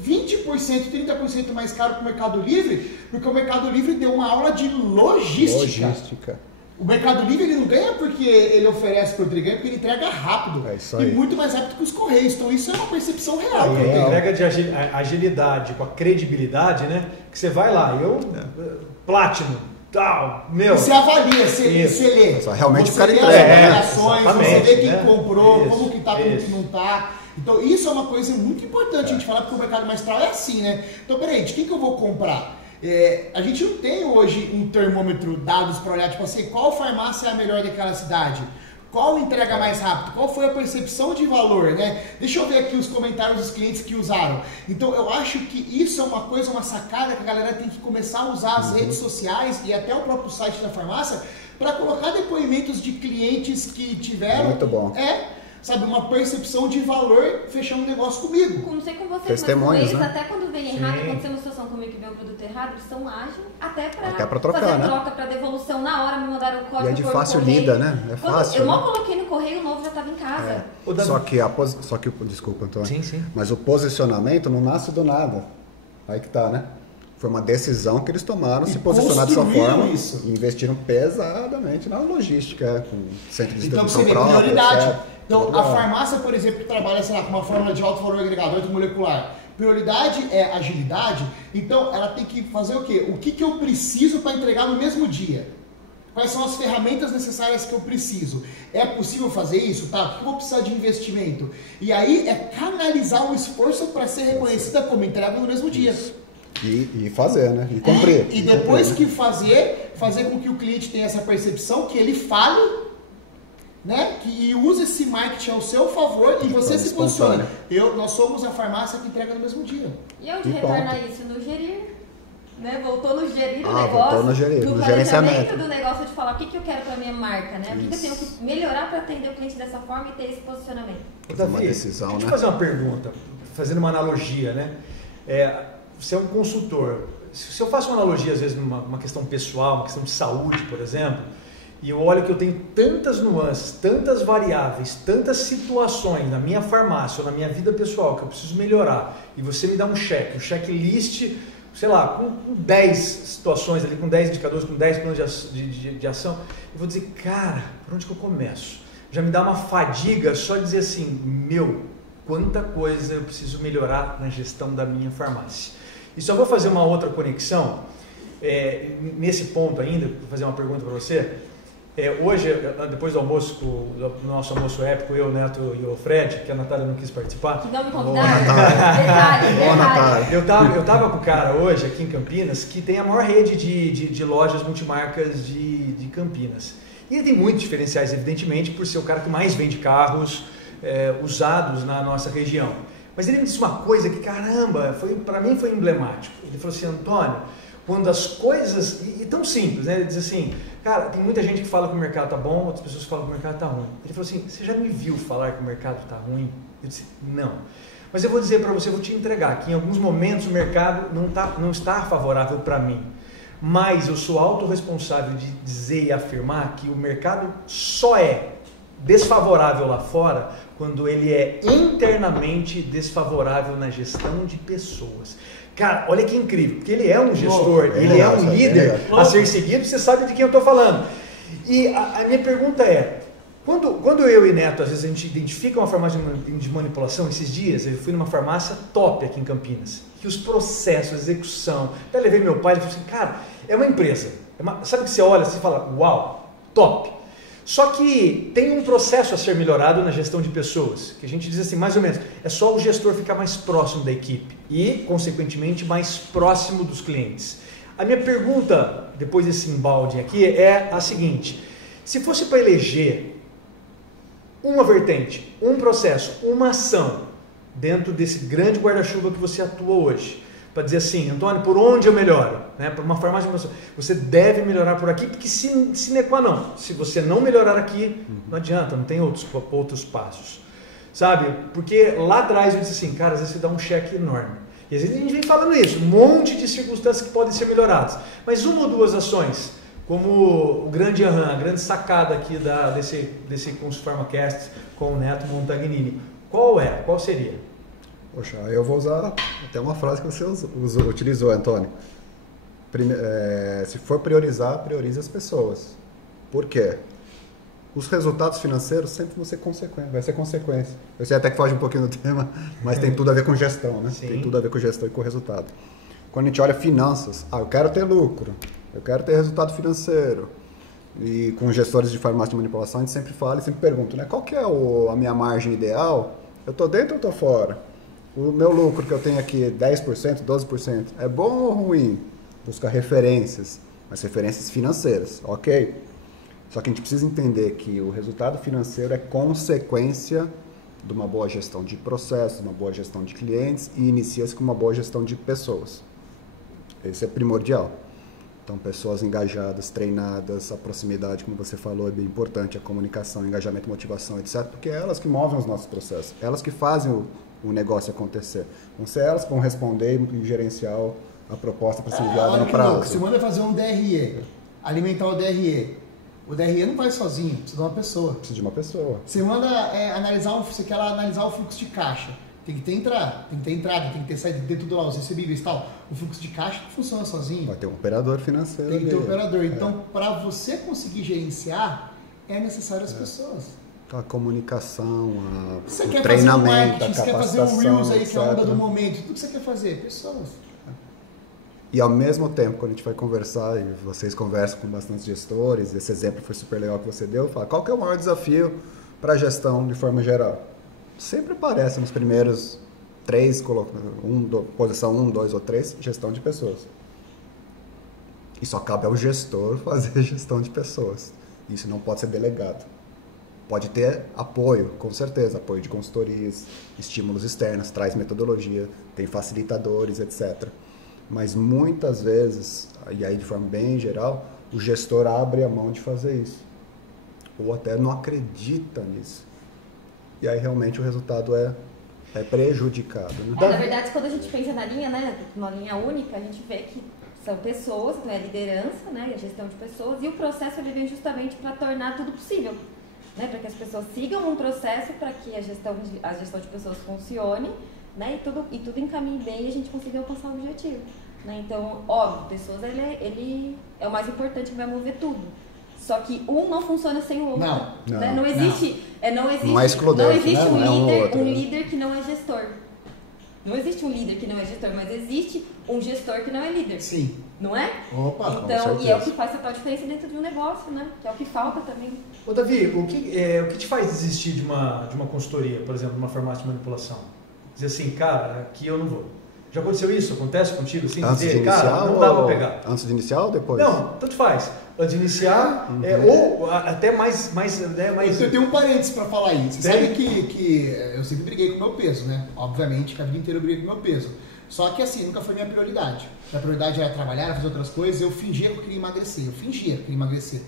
20%, 30% mais caro que o Mercado Livre, porque o Mercado Livre deu uma aula de logística. O Mercado Livre ele não ganha porque ele oferece produto, ele ganha porque ele entrega rápido. É isso aí. E muito mais rápido que os Correios. Então isso é uma percepção real. A entrega de agilidade com a credibilidade, né? Que você vai lá, Platinum, tal, meu. E você avalia, você lê. Só realmente você o cara lê entrega, as né? avaliações, você vê quem comprou, Isso, como que tá, como que não tá. Então isso é uma coisa muito importante a gente falar, porque o mercado magistral é assim, né? Então peraí, de quem que eu vou comprar? A gente não tem hoje um termômetro, dados para olhar, tipo assim, qual farmácia é a melhor daquela cidade? Qual entrega mais rápido? Qual foi a percepção de valor, né? Deixa eu ver aqui os comentários dos clientes que usaram. Então eu acho que isso é uma coisa, uma sacada que a galera tem que começar a usar as redes sociais e até o próprio site da farmácia para colocar depoimentos de clientes que tiveram... Muito bom. Sabe, uma percepção de valor fechando um negócio comigo. Não sei com vocês, Testemunhos, mas com eles, né? até quando vem errado, aconteceu uma situação comigo que vem um produto errado, eles são ágeis até pra trocar, fazer né? troca, pra devolução na hora, me mandaram o código. E é de fácil lida, né? É fácil. Eu mal coloquei no correio, o novo já estava em casa. Só que, desculpa, Antônio. Sim. Mas o posicionamento não nasce do nada. Aí que tá, né? Foi uma decisão que eles tomaram, se posicionar dessa forma isso. E investiram pesadamente na logística, com centro de Então você distribuição vê própria, prioridade. etc. Então a farmácia, por exemplo, que trabalha, sei lá, com uma fórmula de alto valor agregado, molecular, prioridade é agilidade, então ela tem que fazer o quê? O que eu preciso para entregar no mesmo dia? Quais são as ferramentas necessárias que eu preciso? É possível fazer isso? Tá? O que eu vou precisar de investimento? E aí é canalizar o esforço para ser reconhecida como entrega no mesmo dia. E fazer, né? E cumprir. E depois que fazer com que o cliente tenha essa percepção, que ele fale, né? Que use esse marketing ao seu favor e você se posicione. Nós somos a farmácia que entrega no mesmo dia. E onde retorna isso? No gerir. Né? Voltou no gerir o negócio. Voltou no gerir, no gerenciamento do negócio de falar o que eu quero para minha marca, né? O que eu tenho que melhorar para atender o cliente dessa forma e ter esse posicionamento. Davi, uma decisão, deixa eu fazer uma pergunta, fazendo uma analogia, né? Você é um consultor. Se eu faço uma analogia, às vezes, numa questão pessoal, uma questão de saúde, por exemplo, e eu olho que eu tenho tantas nuances, tantas variáveis, tantas situações na minha farmácia ou na minha vida pessoal que eu preciso melhorar, e você me dá um checklist, sei lá, com 10 situações ali, com 10 indicadores, com 10 planos de ação, eu vou dizer, cara, por onde que eu começo? Já me dá uma fadiga só dizer assim, quanta coisa eu preciso melhorar na gestão da minha farmácia. E só vou fazer uma outra conexão, nesse ponto ainda, vou fazer uma pergunta para você. Hoje, depois do almoço, do nosso almoço épico, eu, o Neto e o Fred, que a Natália não quis participar. Que não me convidaram? Detalhe. Eu tava com o cara hoje aqui em Campinas, que tem a maior rede de lojas multimarcas de Campinas. E ele tem muitos diferenciais, evidentemente, por ser o cara que mais vende carros usados na nossa região. Mas ele me disse uma coisa que, caramba, para mim foi emblemático. Ele falou assim, Antônio, quando as coisas... E tão simples, né? Ele diz assim, cara, tem muita gente que fala que o mercado tá bom, outras pessoas falam que o mercado tá ruim. Ele falou assim, você já me viu falar que o mercado tá ruim? Eu disse, não. Mas eu vou dizer para você, eu vou te entregar que em alguns momentos o mercado não está favorável para mim. Mas eu sou autorresponsável de dizer e afirmar que o mercado só é desfavorável lá fora quando ele é internamente desfavorável na gestão de pessoas. Cara, olha que incrível, porque ele é um gestor, ele é um líder a ser seguido, você sabe de quem eu estou falando. E a minha pergunta é, quando eu e Neto, às vezes a gente identifica uma farmácia de manipulação, esses dias eu fui numa farmácia top aqui em Campinas, que os processos, a execução, até levei meu pai, ele falou assim, cara, é uma empresa, sabe que você olha assim e fala, uau, top. Só que tem um processo a ser melhorado na gestão de pessoas, que a gente diz assim, mais ou menos, é só o gestor ficar mais próximo da equipe e, consequentemente, mais próximo dos clientes. A minha pergunta, depois desse embalde aqui, é a seguinte, se fosse para eleger uma vertente, um processo, uma ação, dentro desse grande guarda-chuva que você atua hoje, para dizer assim, Antônio, por onde eu melhoro? Né? Por uma farmácia, você deve melhorar por aqui, porque sine qua non, se você não melhorar aqui, não adianta, não tem outros passos, sabe? Porque lá atrás eu disse assim, cara, às vezes você dá um cheque enorme, e às vezes a gente vem falando isso, um monte de circunstâncias que podem ser melhoradas, mas uma ou duas ações, como o grande a grande sacada aqui desse Consulfarmacast com o Neto Montagnini, qual seria? Poxa, eu vou usar até uma frase que você utilizou, Antônio. Se for priorizar, priorize as pessoas. Por quê? Os resultados financeiros sempre vão ser consequência, vai ser consequência. Eu sei até que foge um pouquinho do tema, mas tem tudo a ver com gestão, né? Sim. Tem tudo a ver com gestão e com resultado. Quando a gente olha finanças, eu quero ter lucro, eu quero ter resultado financeiro. E com gestores de farmácia de manipulação, a gente sempre fala e sempre pergunta, né? Qual que é a minha margem ideal? Eu estou dentro ou estou fora? O meu lucro que eu tenho aqui, 10%, 12%, é bom ou ruim? Busca referências, mas referências financeiras, ok? Só que a gente precisa entender que o resultado financeiro é consequência de uma boa gestão de processos, uma boa gestão de clientes e inicia-se com uma boa gestão de pessoas. Esse é primordial. Então, pessoas engajadas, treinadas, a proximidade, como você falou, é bem importante, a comunicação, engajamento, motivação, etc. Porque é elas que movem os nossos processos, elas que fazem o negócio acontecer. Vão ser elas que vão responder e gerenciar a proposta para ser enviada no prazo. Você manda fazer um DRE, alimentar o DRE. O DRE não vai sozinho, precisa de uma pessoa. Precisa de uma pessoa. Você manda você quer analisar o fluxo de caixa. Tem que ter entrada, tem que ter saída dentro do lá, os recebíveis e tal. O fluxo de caixa não funciona sozinho. Vai ter um operador financeiro. Tem que ter um operador. Então, para você conseguir gerenciar, é necessário as pessoas. A comunicação, Você o quer treinamento, fazer um marketing, a você quer fazer um capacitação, Reels aí, que é a onda etc. do momento. Tudo que você quer fazer, pessoas. E ao mesmo tempo, quando a gente vai conversar, e vocês conversam com bastantes gestores, esse exemplo foi super legal que você deu, fala, qual que é o maior desafio para a gestão de forma geral? Sempre aparece nos primeiros 3, posição 1, 2 ou 3, gestão de pessoas. E só cabe ao gestor fazer gestão de pessoas. Isso não pode ser delegado. Pode ter apoio, com certeza, apoio de consultorias, estímulos externos, traz metodologia, tem facilitadores, etc. Mas muitas vezes, e aí de forma bem geral, o gestor abre a mão de fazer isso. Ou até não acredita nisso. E aí realmente o resultado é prejudicado. Né? Na verdade, quando a gente pensa na linha, né, uma linha única, a gente vê que são pessoas, então é liderança, né, a gestão de pessoas, e o processo ele vem justamente para tornar tudo possível, né, para que as pessoas sigam um processo para que a gestão de pessoas funcione, né, e tudo encaminhe bem e a gente consiga alcançar o objetivo. Né? Então, óbvio, pessoas ele é o mais importante que vai mover tudo. Só que um não funciona sem o outro. Não existe um líder que não é gestor. Não existe um líder que não é gestor, mas existe um gestor que não é líder. Sim. Não é? Opa, então, e é o que faz total diferença dentro de um negócio, né? Que é o que falta também. Ô Davi, o que te faz desistir de uma consultoria, por exemplo, de uma farmácia de manipulação? Dizer assim, cara, aqui eu não vou. Já aconteceu isso? Acontece contigo? Assim, antes dizer, de iniciar, cara, não dá pra pegar. Antes de iniciar ou depois? Não, tanto faz. Antes de iniciar, ou até mais. Eu tenho um parênteses pra falar isso. Você sabe que eu sempre briguei com o meu peso, né? Obviamente que a vida inteira eu briguei com o meu peso. Só que assim, nunca foi minha prioridade. Minha prioridade era trabalhar, era fazer outras coisas. Eu fingia que eu queria emagrecer.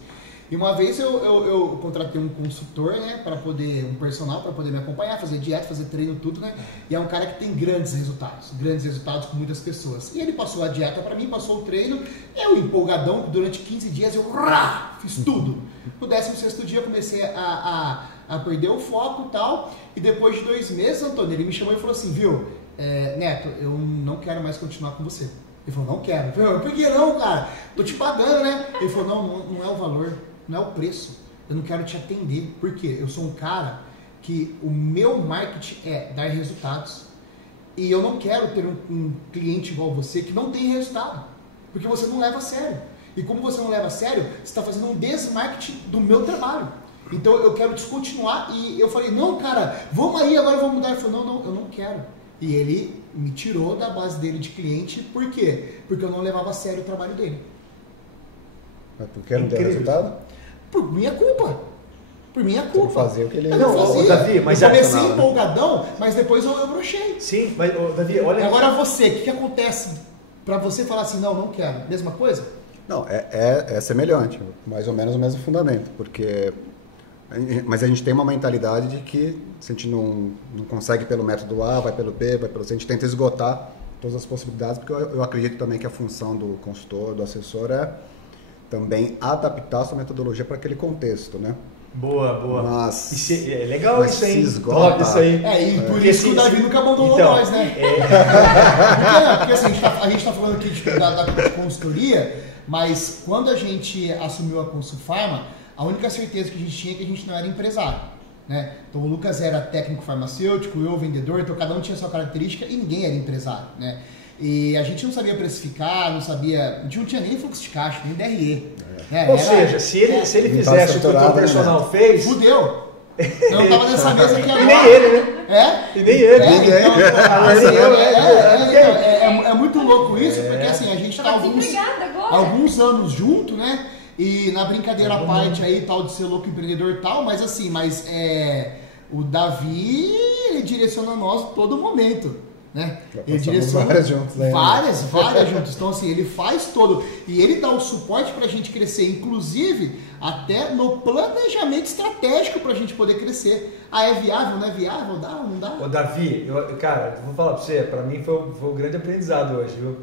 E uma vez eu contratei um consultor, né, um personal para poder me acompanhar, fazer dieta, fazer treino, tudo, né? E é um cara que tem grandes resultados com muitas pessoas. E ele passou a dieta para mim, passou o treino, eu empolgadão, durante 15 dias eu fiz tudo. No 16º dia eu comecei a perder o foco e tal, e depois de 2 meses, Antônio, ele me chamou e falou assim, viu, Neto, eu não quero mais continuar com você. Ele falou, não quero. Eu falei, por que não, cara? Tô te pagando, né? Ele falou, não é o valor. Não é o preço, eu não quero te atender. Por quê? Eu sou um cara que o meu marketing é dar resultados. E eu não quero ter um cliente igual você que não tem resultado. Porque você não leva a sério. E como você não leva a sério, você está fazendo um desmarketing do meu trabalho. Então eu quero descontinuar. E eu falei, não, cara, vamos aí, agora eu vou mudar. Ele falou, não, eu não quero. E ele me tirou da base dele de cliente. Por quê? Porque eu não levava a sério o trabalho dele. Mas por que não deu resultado? Por minha culpa. Você não fazia o que ele... Davi, mas eu comecei empolgadão, mas depois eu brochei. Sim, mas Davi, olha... Agora você, o que acontece pra você falar assim, não quero? Mesma coisa? Não, é semelhante, mais ou menos o mesmo fundamento, porque... Mas a gente tem uma mentalidade de que se a gente não consegue pelo método A, vai pelo B, vai pelo C, a gente tenta esgotar todas as possibilidades, porque eu acredito também que a função do consultor, do assessor é também adaptar a sua metodologia para aquele contexto, né? Boa. Mas, é legal isso, hein? Esgota. Isso aí. E por isso que o Davi nunca abandonou nós, né? Porque assim, a gente tá falando aqui da consultoria, mas quando a gente assumiu a Consulfarma, a única certeza que a gente tinha é que a gente não era empresário, né? Então o Lucas era técnico farmacêutico, eu vendedor, então cada um tinha sua característica e ninguém era empresário, né? E a gente não sabia precificar, não sabia, a gente não tinha nem fluxo de caixa, nem DRE. Ou seja, se ele fizesse o que o teu personal fez... Fudeu! Eu não tava nessa mesa aqui agora. E nem ele, né? É? E nem ele. É muito louco isso, porque assim, a gente tá alguns anos junto, né? E na brincadeira à parte aí, tal, de ser louco empreendedor e tal, mas assim, o Davi, ele direciona nós a todo momento. Né? Ele direciona várias juntos, né? várias juntas. Então, assim, ele faz todo. E ele dá o suporte pra gente crescer, inclusive até no planejamento estratégico pra gente poder crescer. Ah, é viável? Não é viável? Dá? Não dá? Ô, Davi, cara, vou falar pra você, pra mim foi um grande aprendizado hoje, viu?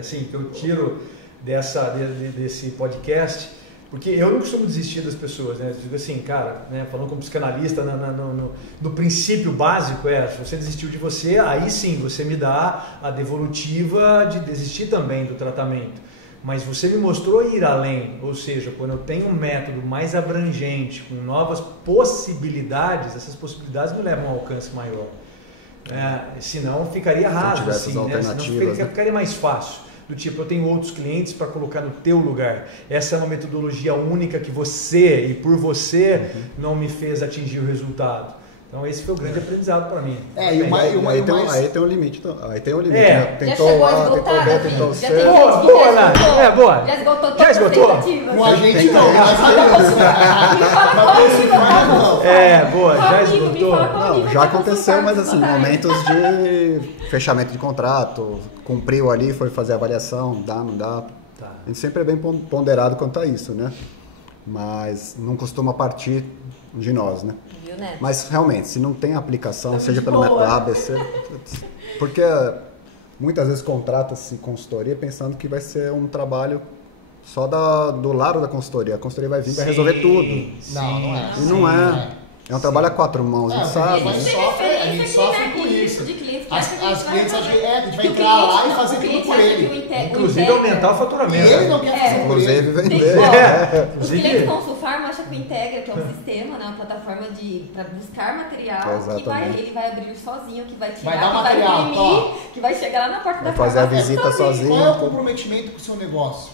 Assim, que eu tiro desse podcast. Porque eu não costumo desistir das pessoas, né? Eu digo assim, cara, né, falando como psicanalista, no princípio básico se você desistiu de você, aí sim, você me dá a devolutiva de desistir também do tratamento. Mas você me mostrou ir além, ou seja, quando eu tenho um método mais abrangente, com novas possibilidades, essas possibilidades me levam a um alcance maior. Senão ficaria raso, assim, né? Senão ficaria mais fácil. Do tipo, eu tenho outros clientes para colocar no teu lugar. Essa é uma metodologia única que você, e por você, não me fez atingir o resultado. Então esse foi o grande aprendizado para mim. Aí tem um limite. Aí tem um limite. Né? Tentou A, tentou B, tentou C. Boa, Nath. Boa. Já esgotou todas Já as esgotou? tentativas? Com a gente não, graças a Deus. Boa, já esgotou. Não, já aconteceu, mas assim, momentos de fechamento de contrato, cumpriu ali, foi fazer a avaliação, dá, não dá. Tá. A gente sempre é bem ponderado quanto a isso, né? Mas não costuma partir de nós, né? Viu, né? Mas realmente, se não tem aplicação, seja pelo método A, B, C, porque muitas vezes contrata-se consultoria pensando que vai ser um trabalho só do lado da consultoria. A consultoria vai vir e vai resolver tudo. Não é. E não é. É um trabalho a quatro mãos, a gente sabe. A gente sofre com isso. As clientes, a gente vai entrar lá e fazer tudo por ele. Inclusive aumentar o faturamento. E ele não quer fazer por ele. Inclusive vender. Os clientes Consulfarm acham que o Integra, que é um sistema, né, uma plataforma para buscar material, que ele vai abrir sozinho, que vai tirar, vai dar que material, vai imprimir, que vai chegar lá na porta da vai fazer a farmácia visita sozinho. Qual é o comprometimento com o seu negócio?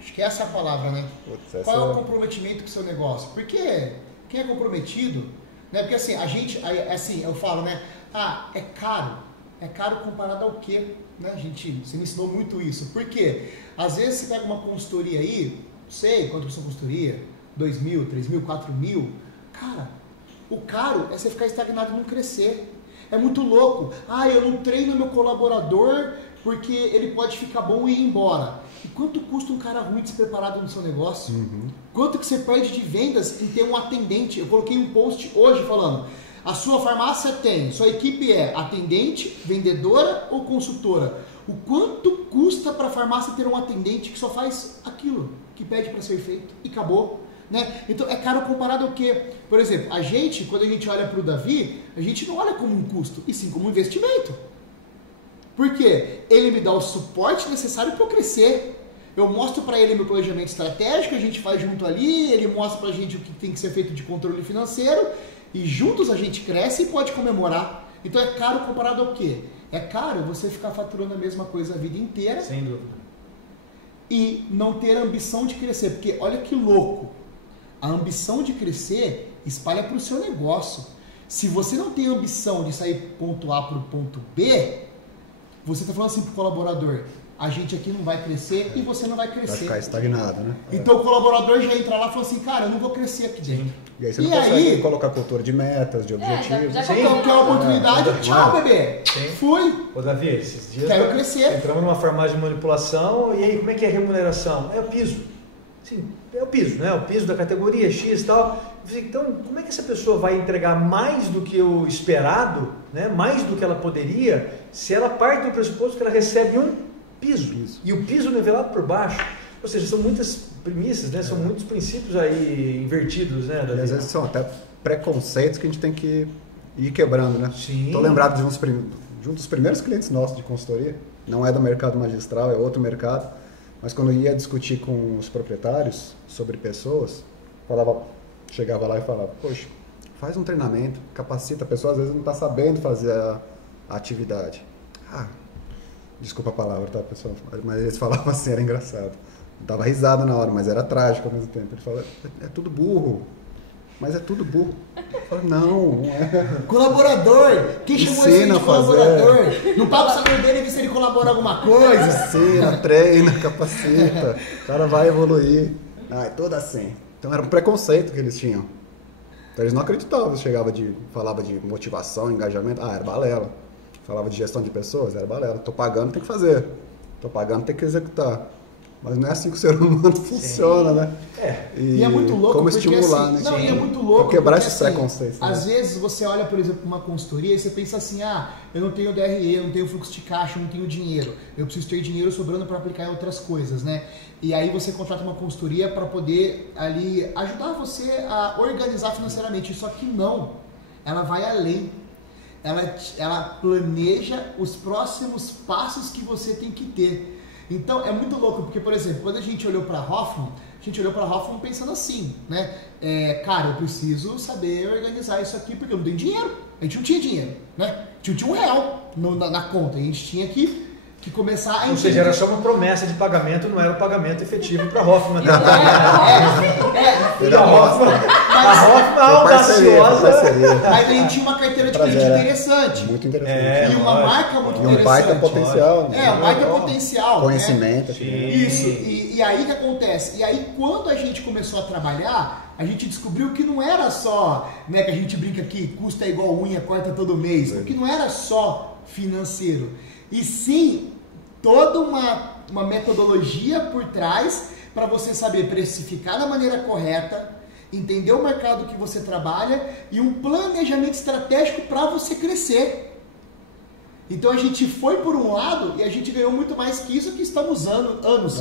Acho que essa é a palavra, né? Qual é o comprometimento com o seu negócio? Porque quem é comprometido, né? Porque assim, a gente, assim, eu falo, né? É caro. É caro comparado ao quê? Né, gente? Você me ensinou muito isso. Por quê? Às vezes você pega uma consultoria aí, não sei quanto custa a consultoria, 2 mil, 3 mil, 4 mil. Cara, o caro é você ficar estagnado e não crescer. É muito louco. Eu não treino meu colaborador porque ele pode ficar bom e ir embora. E quanto custa um cara ruim despreparado no seu negócio? Quanto que você perde de vendas em ter um atendente? Eu coloquei um post hoje falando, a sua farmácia tem, sua equipe é atendente, vendedora ou consultora? O quanto custa para a farmácia ter um atendente que só faz aquilo que pede para ser feito e acabou? Né? Então é caro comparado ao quê? Por exemplo, quando a gente olha para o Davi, a gente não olha como um custo, e sim como um investimento. Por quê? Ele me dá o suporte necessário para eu crescer. Eu mostro para ele meu planejamento estratégico, a gente faz junto ali, ele mostra para a gente o que tem que ser feito de controle financeiro, e juntos a gente cresce e pode comemorar. Então é caro comparado ao quê? É caro você ficar faturando a mesma coisa a vida inteira. Sem dúvida. E não ter a ambição de crescer. Porque olha que louco. A ambição de crescer espalha para o seu negócio. Se você não tem ambição de sair ponto A para o ponto B, você está falando assim para o colaborador, a gente aqui não vai crescer e você não vai crescer. Vai ficar estagnado, né? Então o colaborador já entra lá e fala assim, cara, eu não vou crescer aqui dentro. E aí você não consegue colocar cultura de metas, de objetivos. Então quer uma oportunidade, tchau, bebê. Fui. Ô Davi, esses dias quero crescer. Entramos numa farmácia de manipulação, e aí como é que é a remuneração? É o piso. Sim, é o piso, né? O piso da categoria X e tal. Então, como é que essa pessoa vai entregar mais do que o esperado, né? Mais do que ela poderia, se ela parte do pressuposto que ela recebe um piso. E o piso nivelado por baixo. Ou seja, são muitas premissas, né? São muitos princípios aí invertidos, né? E às vezes são até preconceitos que a gente tem que ir quebrando, né? Sim. Estou lembrado de um dos primeiros clientes nossos de consultoria. Não é do mercado magistral, é outro mercado. Mas quando ia discutir com os proprietários sobre pessoas, chegava lá e falava, poxa, faz um treinamento, capacita a pessoa, às vezes não está sabendo fazer a atividade. Desculpa a palavra, tá, pessoal? Mas eles falavam assim, era engraçado. Dava risada na hora, mas era trágico ao mesmo tempo. Ele falava, é tudo burro. Mas é tudo burro. Eu falei, não é. Colaborador! Quem chamou ele de colaborador? Não paga o salário dele e vê se ele colabora alguma coisa. Ensina, treina, capacita. O cara vai evoluir. É tudo assim. Então era um preconceito que eles tinham. Então eles não acreditavam. Falava de motivação, engajamento. Era balela. Falava de gestão de pessoas, era balela. Tô pagando, tem que fazer. Tô pagando, tem que executar. Mas não é assim que o ser humano funciona, né? E é muito louco como porque estimular, assim, né? Não, e é muito louco pra quebrar porque, esses preconceitos. Né? Às vezes você olha, por exemplo, uma consultoria e você pensa assim, eu não tenho DRE, eu não tenho fluxo de caixa, eu não tenho dinheiro. Eu preciso ter dinheiro sobrando para aplicar em outras coisas, né? E aí você contrata uma consultoria para poder ali ajudar você a organizar financeiramente. Só que não, ela vai além. Ela planeja os próximos passos que você tem que ter. Então é muito louco, porque, por exemplo, quando a gente olhou para a Hoffman pensando assim, né? Cara, eu preciso saber organizar isso aqui porque eu não tenho dinheiro. A gente não tinha dinheiro, né? A gente não tinha R$1 na conta, a gente tinha que começar a entender. Ou seja, era só uma promessa de pagamento, não era o pagamento efetivo para a Hoffman. A Hoffman audaciosa. Mas a gente tinha uma carteira de cliente interessante. Muito interessante. E uma marca muito interessante. E um baita potencial. Um baita potencial. Conhecimento. Né? Isso. E aí o que acontece? E aí quando a gente começou a trabalhar, a gente descobriu que não era só, né, que a gente brinca aqui, custa igual unha, corta todo mês. Que não era só financeiro. E sim, toda uma metodologia por trás para você saber precificar da maneira correta, entender o mercado que você trabalha e um planejamento estratégico para você crescer. Então a gente foi por um lado e a gente ganhou muito mais que isso, que estamos anos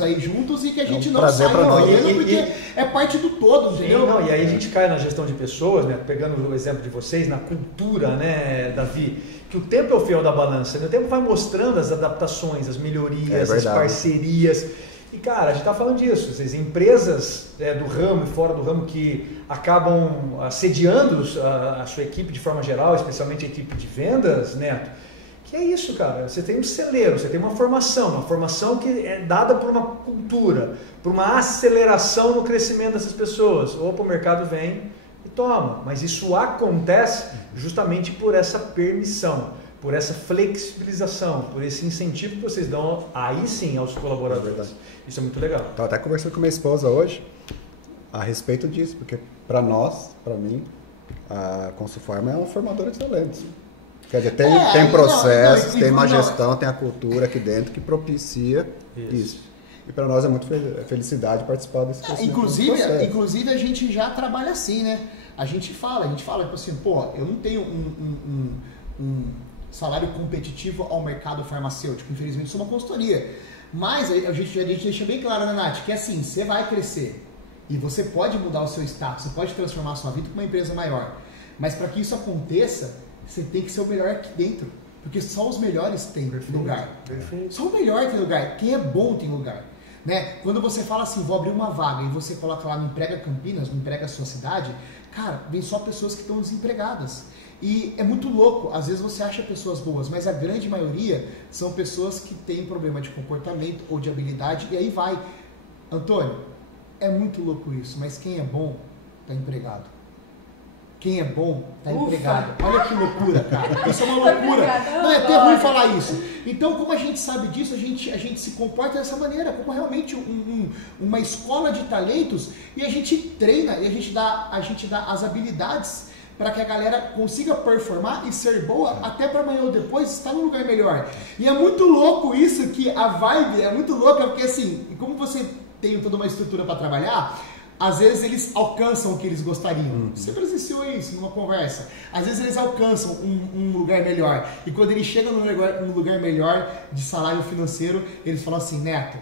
aí juntos e que a gente não sai envolvendo porque é parte do todo, entendeu? E aí a gente cai na gestão de pessoas, né? Pegando o exemplo de vocês, na cultura, né, Davi? Que o tempo é o fiel da balança, né? O tempo vai mostrando as adaptações, as melhorias, as parcerias. E, cara, a gente está falando disso. As empresas do ramo e fora do ramo que acabam assediando a sua equipe de forma geral, especialmente a equipe de vendas, Neto, que é isso, cara. Você tem um celeiro, você tem uma formação que é dada por uma cultura, por uma aceleração no crescimento dessas pessoas. Opa, o mercado vem e toma. Mas isso acontece justamente por essa permissão, por essa flexibilização, por esse incentivo que vocês dão aí sim aos colaboradores. Isso é muito legal. Estava até conversando com minha esposa hoje a respeito disso, porque para mim, a Consulfarma é uma formadora de talentos. Quer dizer, tem processo, tem uma gestão, tem a cultura aqui dentro que propicia isso. E para nós é muito felicidade participar desse processo. Inclusive a gente já trabalha assim, né? A gente fala tipo assim, eu não tenho um salário competitivo ao mercado farmacêutico, infelizmente sou uma consultoria. Mas a gente deixa bem claro, né, Nath, que assim, você vai crescer e você pode mudar o seu status, você pode transformar a sua vida com uma empresa maior. Mas para que isso aconteça, você tem que ser o melhor aqui dentro, porque só os melhores têm lugar. Perfeito. Só o melhor tem lugar, quem é bom tem lugar. Né? Quando você fala assim, vou abrir uma vaga e você coloca lá no Emprega Campinas, no Emprega Sua Cidade, cara, vem só pessoas que estão desempregadas. E é muito louco, às vezes você acha pessoas boas, mas a grande maioria são pessoas que têm problema de comportamento ou de habilidade, e aí vai. Antônio, é muito louco isso, mas quem é bom está empregado. Quem é bom está empregado. Olha que loucura, cara. Isso é uma loucura. Não, é até ruim falar isso. Então, como a gente sabe disso, a gente se comporta dessa maneira, como realmente uma escola de talentos, e a gente treina, e a gente dá as habilidades para que a galera consiga performar e ser boa até para amanhã ou depois estar num lugar melhor. E é muito louco isso, que a vibe é muito louca, porque assim, como você tem toda uma estrutura para trabalhar, às vezes eles alcançam o que eles gostariam. Você presenciou isso numa conversa. Às vezes eles alcançam um lugar melhor. E quando eles chegam num lugar melhor de salário financeiro, eles falam assim, Neto,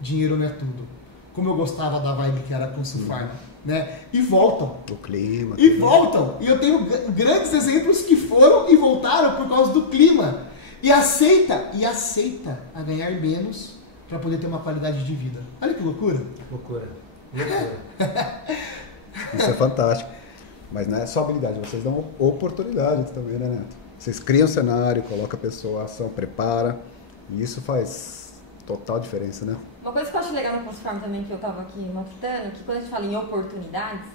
dinheiro não é tudo. Como eu gostava da vibe que era a Consulfarma. Né? E voltam. O clima. E voltam. E eu tenho grandes exemplos que foram e voltaram por causa do clima. E aceita a ganhar menos para poder ter uma qualidade de vida. Olha que loucura. Loucura. Isso é fantástico. Mas não é só habilidade, vocês dão oportunidade também, né, Neto? Vocês criam o cenário, colocam a pessoa a ação, prepara, e isso faz total diferença, né? Uma coisa que eu acho legal no Consulfarm também, que eu estava aqui notando, que quando a gente fala em oportunidades,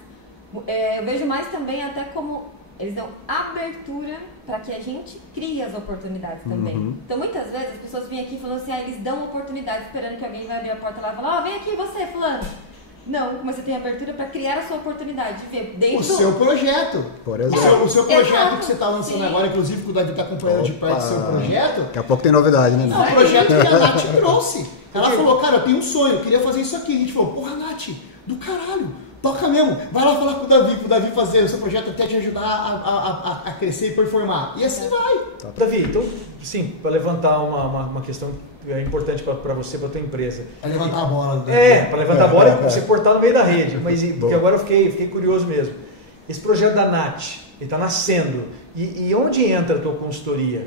eu vejo mais também até como eles dão abertura para que a gente crie as oportunidades também. Então, muitas vezes, as pessoas vêm aqui falando assim, eles dão oportunidade, esperando que alguém vai abrir a porta lá e falar, vem aqui você, fulano. Não, mas você tem abertura para criar a sua oportunidade, de ver dentro o seu projeto. Por exemplo. O seu projeto Exato. que você está lançando Sim. agora, inclusive que o Davi está acompanhando de perto o seu projeto, Daqui a pouco tem novidade, né, é Neto? um projeto que a Nath trouxe. Ela falou, cara, eu tenho um sonho, eu queria fazer isso aqui. A gente falou, porra, Nath, do caralho, toca mesmo. Vai lá falar com o Davi fazer o seu projeto até te ajudar a crescer e performar. E assim vai. Davi, então, sim, para levantar uma questão importante para você, para tua empresa. É levantar a bola. Para levantar a bola e você cortar no meio da rede. Mas porque agora eu fiquei curioso mesmo. Esse projeto da Nath, ele está nascendo. E onde entra a tua consultoria?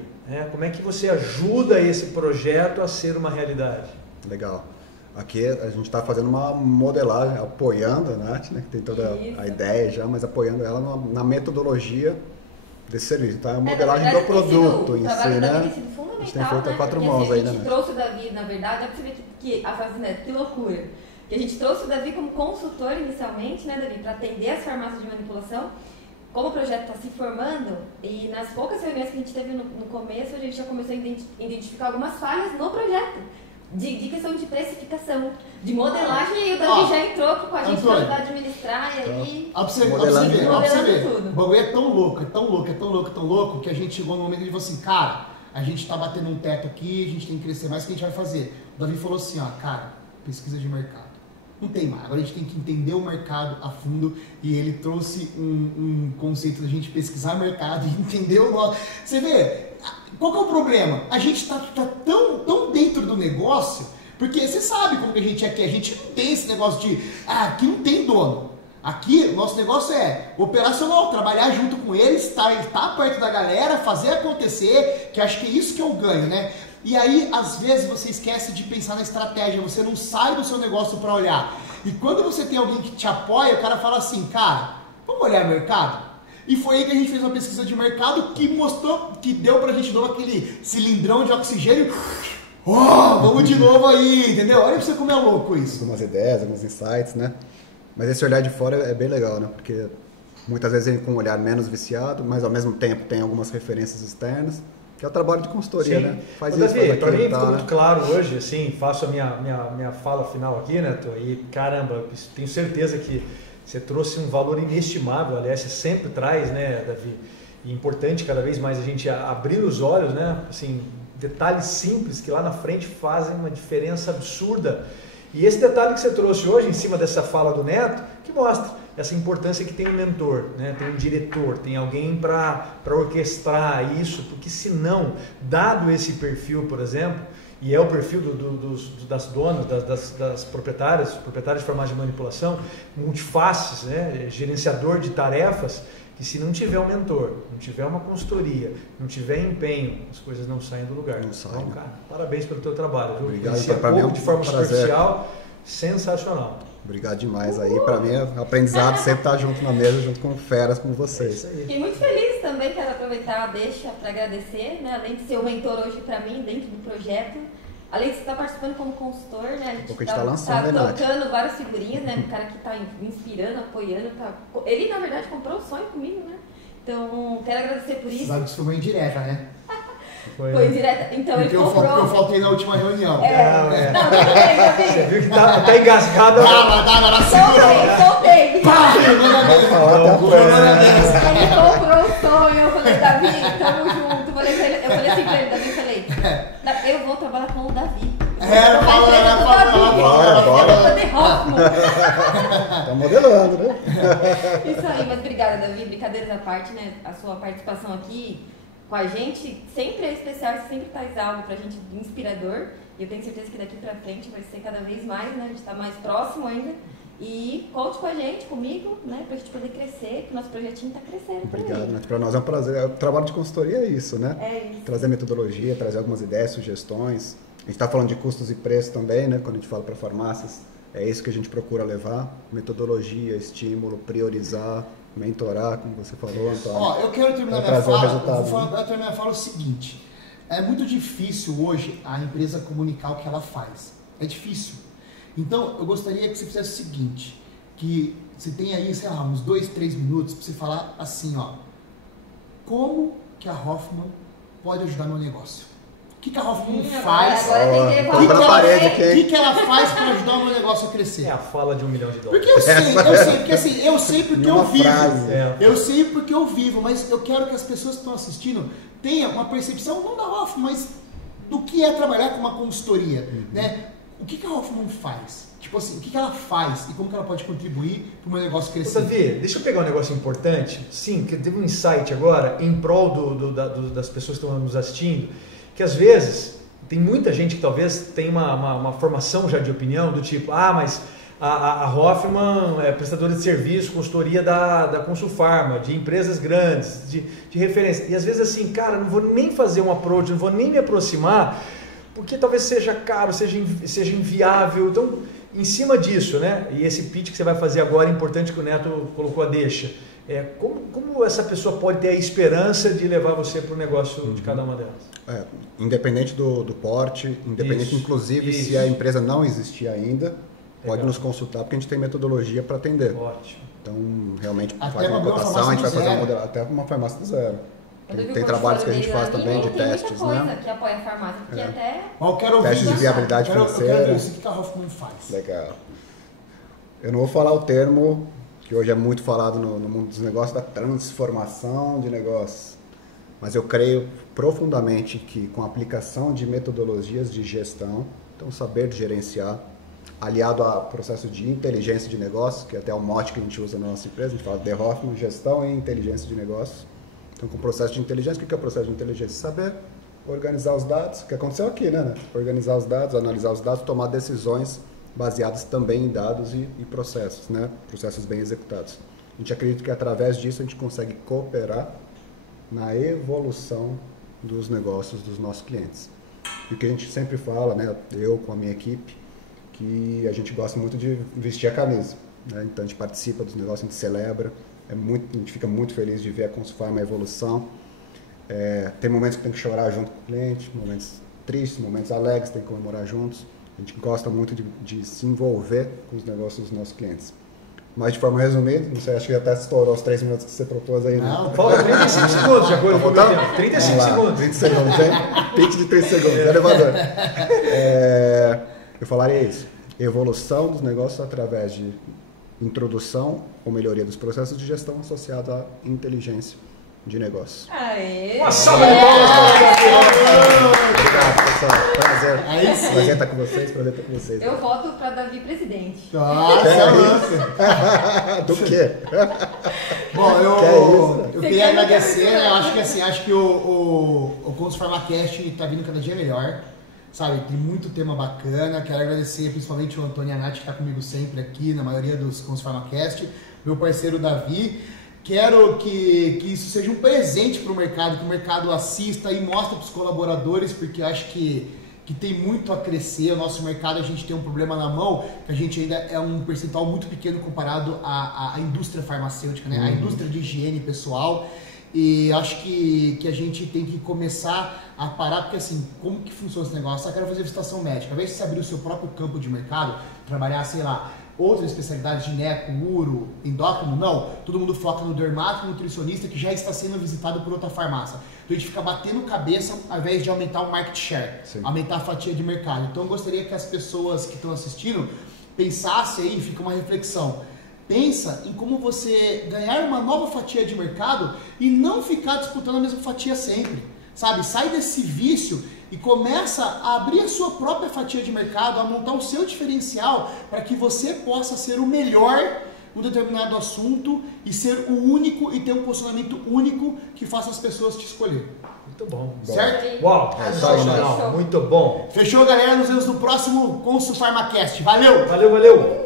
Como é que você ajuda esse projeto a ser uma realidade? Legal. Aqui a gente está fazendo uma modelagem, apoiando a Nath, né, que tem toda a ideia já, mas apoiando ela na metodologia desse serviço. Então, é a modelagem do produto em si, né? A gente tem feito a 4 mãos aí, né? A gente trouxe o Davi, na verdade, dá pra você ver que a frase, né, que loucura. Que a gente trouxe o Davi como consultor inicialmente, né, Davi, para atender as farmácias de manipulação. Como o projeto está se formando, e nas poucas reuniões que a gente teve no começo, a gente já começou a identificar algumas falhas no projeto. De questão de precificação, de modelagem, e o Davi já entrou com a gente para ajudar a administrar, e aí... Ó pra você ver, o bagulho é tão louco, que a gente chegou no momento de falou assim, cara, a gente tá batendo um teto aqui, a gente tem que crescer mais, o que a gente vai fazer? O Davi falou assim, ó, cara, pesquisa de mercado. Não tem mais, agora a gente tem que entender o mercado a fundo, e ele trouxe um conceito da gente pesquisar mercado e entender o nosso... Você vê, qual que é o problema? A gente tá tão dentro do negócio, porque você sabe como que a gente é aqui, a gente não tem esse negócio de, aqui não tem dono. Aqui, o nosso negócio é operacional, trabalhar junto com eles, estar perto da galera, fazer acontecer, que acho que é isso que é o ganho, né? E aí, às vezes, você esquece de pensar na estratégia, você não sai do seu negócio para olhar. E quando você tem alguém que te apoia, o cara fala assim, cara, vamos olhar o mercado? E foi aí que a gente fez uma pesquisa de mercado que mostrou, que deu pra gente de novo aquele cilindrão de oxigênio. Vamos de novo aí, entendeu? Olha pra você como é louco isso. Algumas ideias, alguns insights, né? Mas esse olhar de fora é bem legal, né? Porque muitas vezes vem com um olhar menos viciado, mas ao mesmo tempo tem algumas referências externas, que é o trabalho de consultoria, né? Faz isso, Davi, faz para mim aquilo, ficou né? muito claro hoje, assim, faço a minha fala final aqui, né, e caramba, tenho certeza que você trouxe um valor inestimável, aliás, você sempre traz, né, Davi? E importante cada vez mais a gente abrir os olhos, né? Assim, detalhes simples que lá na frente fazem uma diferença absurda. E esse detalhe que você trouxe hoje em cima dessa fala do Neto, que mostra essa importância que tem um mentor, né? Tem um diretor, tem alguém para orquestrar isso, porque senão, dado esse perfil, por exemplo, e é o perfil das donas, das proprietárias de farmácia de manipulação, multifaces, né? Gerenciador de tarefas, que se não tiver um mentor, não tiver uma consultoria, não tiver empenho, as coisas não saem do lugar. Não saem, então, né? cara, parabéns pelo teu trabalho. Obrigado, Conheci pra mim é um de forma prazer. superficial, sensacional. Obrigado demais aí. Para mim é um aprendizado sempre estar junto na mesa, junto com feras como É vocês. isso aí. Fiquei muito feliz também, quero aproveitar a deixa para agradecer, né? Além de ser o mentor hoje para mim dentro do projeto, além de você estar participando como consultor, né? A gente tá lançando, né, Nath? trocando várias figurinhas, né? O cara que está me inspirando, apoiando, ele na verdade comprou o sonho comigo, né? Então, quero agradecer por isso. Sabe que isso foi uma indireta, né? Foi direta. Então Porque ele comprou. eu faltei na última reunião. Você Não, viu que tá engasgada. Dá, segura. Soltei. Pá, Ele comprou o sonho, eu falei, Davi, tamo junto. Eu falei assim pra ele, Davi, eu vou trabalhar com o Davi. Tá modelando, né? Isso aí, mas obrigada, Davi. Brincadeiras à parte, né? A sua participação aqui com a gente sempre é especial, você sempre traz algo pra gente inspirador. E eu tenho certeza que daqui pra frente vai ser cada vez mais, né? A gente tá mais próximo ainda. E conte com a gente, comigo, né? Pra gente poder crescer, que o nosso projetinho tá crescendo. Obrigado, Nath. Para nós é um prazer. O trabalho de consultoria é isso, né? É isso. Trazer metodologia, trazer algumas ideias, sugestões. A gente está falando de custos e preços também, né? Quando a gente fala para farmácias, É isso que a gente procura levar, metodologia, estímulo, priorizar, mentorar, como você falou, Antônio. Ó, eu quero terminar minha fala o seguinte, é muito difícil hoje a empresa comunicar o que ela faz, é difícil. Então, eu gostaria que você fizesse o seguinte, que você tem aí, sei lá, uns 2, 3 minutos para você falar assim, ó, como que a Hoffman pode ajudar meu negócio? O que a Hoffman faz? O que ela faz para ajudar o meu negócio a crescer? É a fala de $1 milhão. Porque eu sei porque eu vivo. Eu sei porque eu vivo, mas eu quero que as pessoas que estão assistindo tenham uma percepção, não da Hoffman, mas do que é trabalhar com uma consultoria, né? O que a Hoffman faz? Tipo assim, o que ela faz e como que ela pode contribuir para o meu negócio crescer? Davi, deixa eu pegar um negócio importante. Sim, que teve um insight agora em prol das pessoas que estão nos assistindo, que às vezes tem muita gente que talvez tenha uma formação já de opinião do tipo, mas a Hoffman é prestadora de serviço, consultoria da Consulfarma, de empresas grandes, de referência. E às vezes assim, cara, não vou nem fazer um approach, não vou nem me aproximar, porque talvez seja caro, seja inviável. Então, em cima disso, né? E esse pitch que você vai fazer agora, é importante que o Neto colocou a deixa. Como essa pessoa pode ter a esperança de levar você para o negócio de cada uma delas? Independente do porte, independente inclusive se a empresa não existir ainda, pode nos consultar, porque a gente tem metodologia para atender. Ótimo. Então, realmente, até faz uma cotação, a gente vai fazer um modelo, até uma farmácia do zero. Tem trabalhos que a gente faz também de testes, né? Tem muita coisa que apoia a farmácia, porque até... testes de viabilidade financeira. Eu quero ver isso que a Hoffman faz. Legal. Eu não vou falar o termo que hoje é muito falado no mundo dos negócios, da transformação de negócios. Mas eu creio profundamente que com a aplicação de metodologias de gestão, então saber gerenciar, aliado a processo de inteligência de negócio, que é até o mote que a gente usa na nossa empresa, a gente fala de Hoffman, gestão e inteligência de negócios. Então, com o processo de inteligência, o que é o processo de inteligência? Saber organizar os dados, o que aconteceu aqui, né? Organizar os dados, analisar os dados, tomar decisões baseadas também em dados e processos, né? Processos bem executados. A gente acredita que através disso a gente consegue cooperar na evolução dos negócios dos nossos clientes. E o que a gente sempre fala, né? Eu com a minha equipe, que a gente gosta muito de vestir a camisa, né? Então a gente participa dos negócios, a gente celebra. A gente fica muito feliz de ver a Consulfarma, a evolução. Tem momentos que tem que chorar junto com o cliente, momentos tristes, momentos alegres, tem que comemorar juntos. A gente gosta muito de se envolver com os negócios dos nossos clientes. Mas de forma resumida, não sei, acho que até estourou os 3 minutos que você propôs aí, né? Não, falta 35 segundos, já foi o tempo. 35 segundos. 30 segundos, hein? Pitch de 30 segundos, elevador. Eu falaria isso. Evolução dos negócios através de introdução ou melhoria dos processos de gestão associados à inteligência de negócios. Aê! Uma salva de palmas para Obrigado, pessoal. Prazer estar com vocês, prazer estar com vocês. Eu voto para Davi presidente. Do quê? Bom, eu queria agradecer, né? Acho que o Consulfarmacast está vindo cada dia melhor. Sabe, tem muito tema bacana. Quero agradecer principalmente o Antônio e a Nath, que está comigo sempre aqui, na maioria dos Consulfarmacast, meu parceiro Davi. Quero que isso seja um presente para o mercado, que o mercado assista e mostre para os colaboradores, porque eu acho que tem muito a crescer. O nosso mercado, a gente tem um problema na mão, que a gente ainda é um percentual muito pequeno comparado à indústria farmacêutica, né? A indústria de higiene pessoal. E acho que a gente tem que começar a parar, porque assim, como que funciona esse negócio? Eu quero fazer visitação médica. Ao invés de você abrir o seu próprio campo de mercado, trabalhar, sei lá, outras especialidades, gineco, uro, endócrino, não. Todo mundo foca no dermato, nutricionista, que já está sendo visitado por outra farmácia. Então a gente fica batendo cabeça ao invés de aumentar o market share, aumentar a fatia de mercado. Então eu gostaria que as pessoas que estão assistindo pensassem aí, fica uma reflexão. Pensa em como você ganhar uma nova fatia de mercado e não ficar disputando a mesma fatia sempre, sabe? Sai desse vício e começa a abrir a sua própria fatia de mercado, a montar o seu diferencial para que você possa ser o melhor em um determinado assunto e ser o único e ter um posicionamento único que faça as pessoas te escolher. Muito bom. Certo? Uau, sensacional. Muito bom. Fechou, galera? Nos vemos no próximo Consulfarmacast. Valeu! Valeu!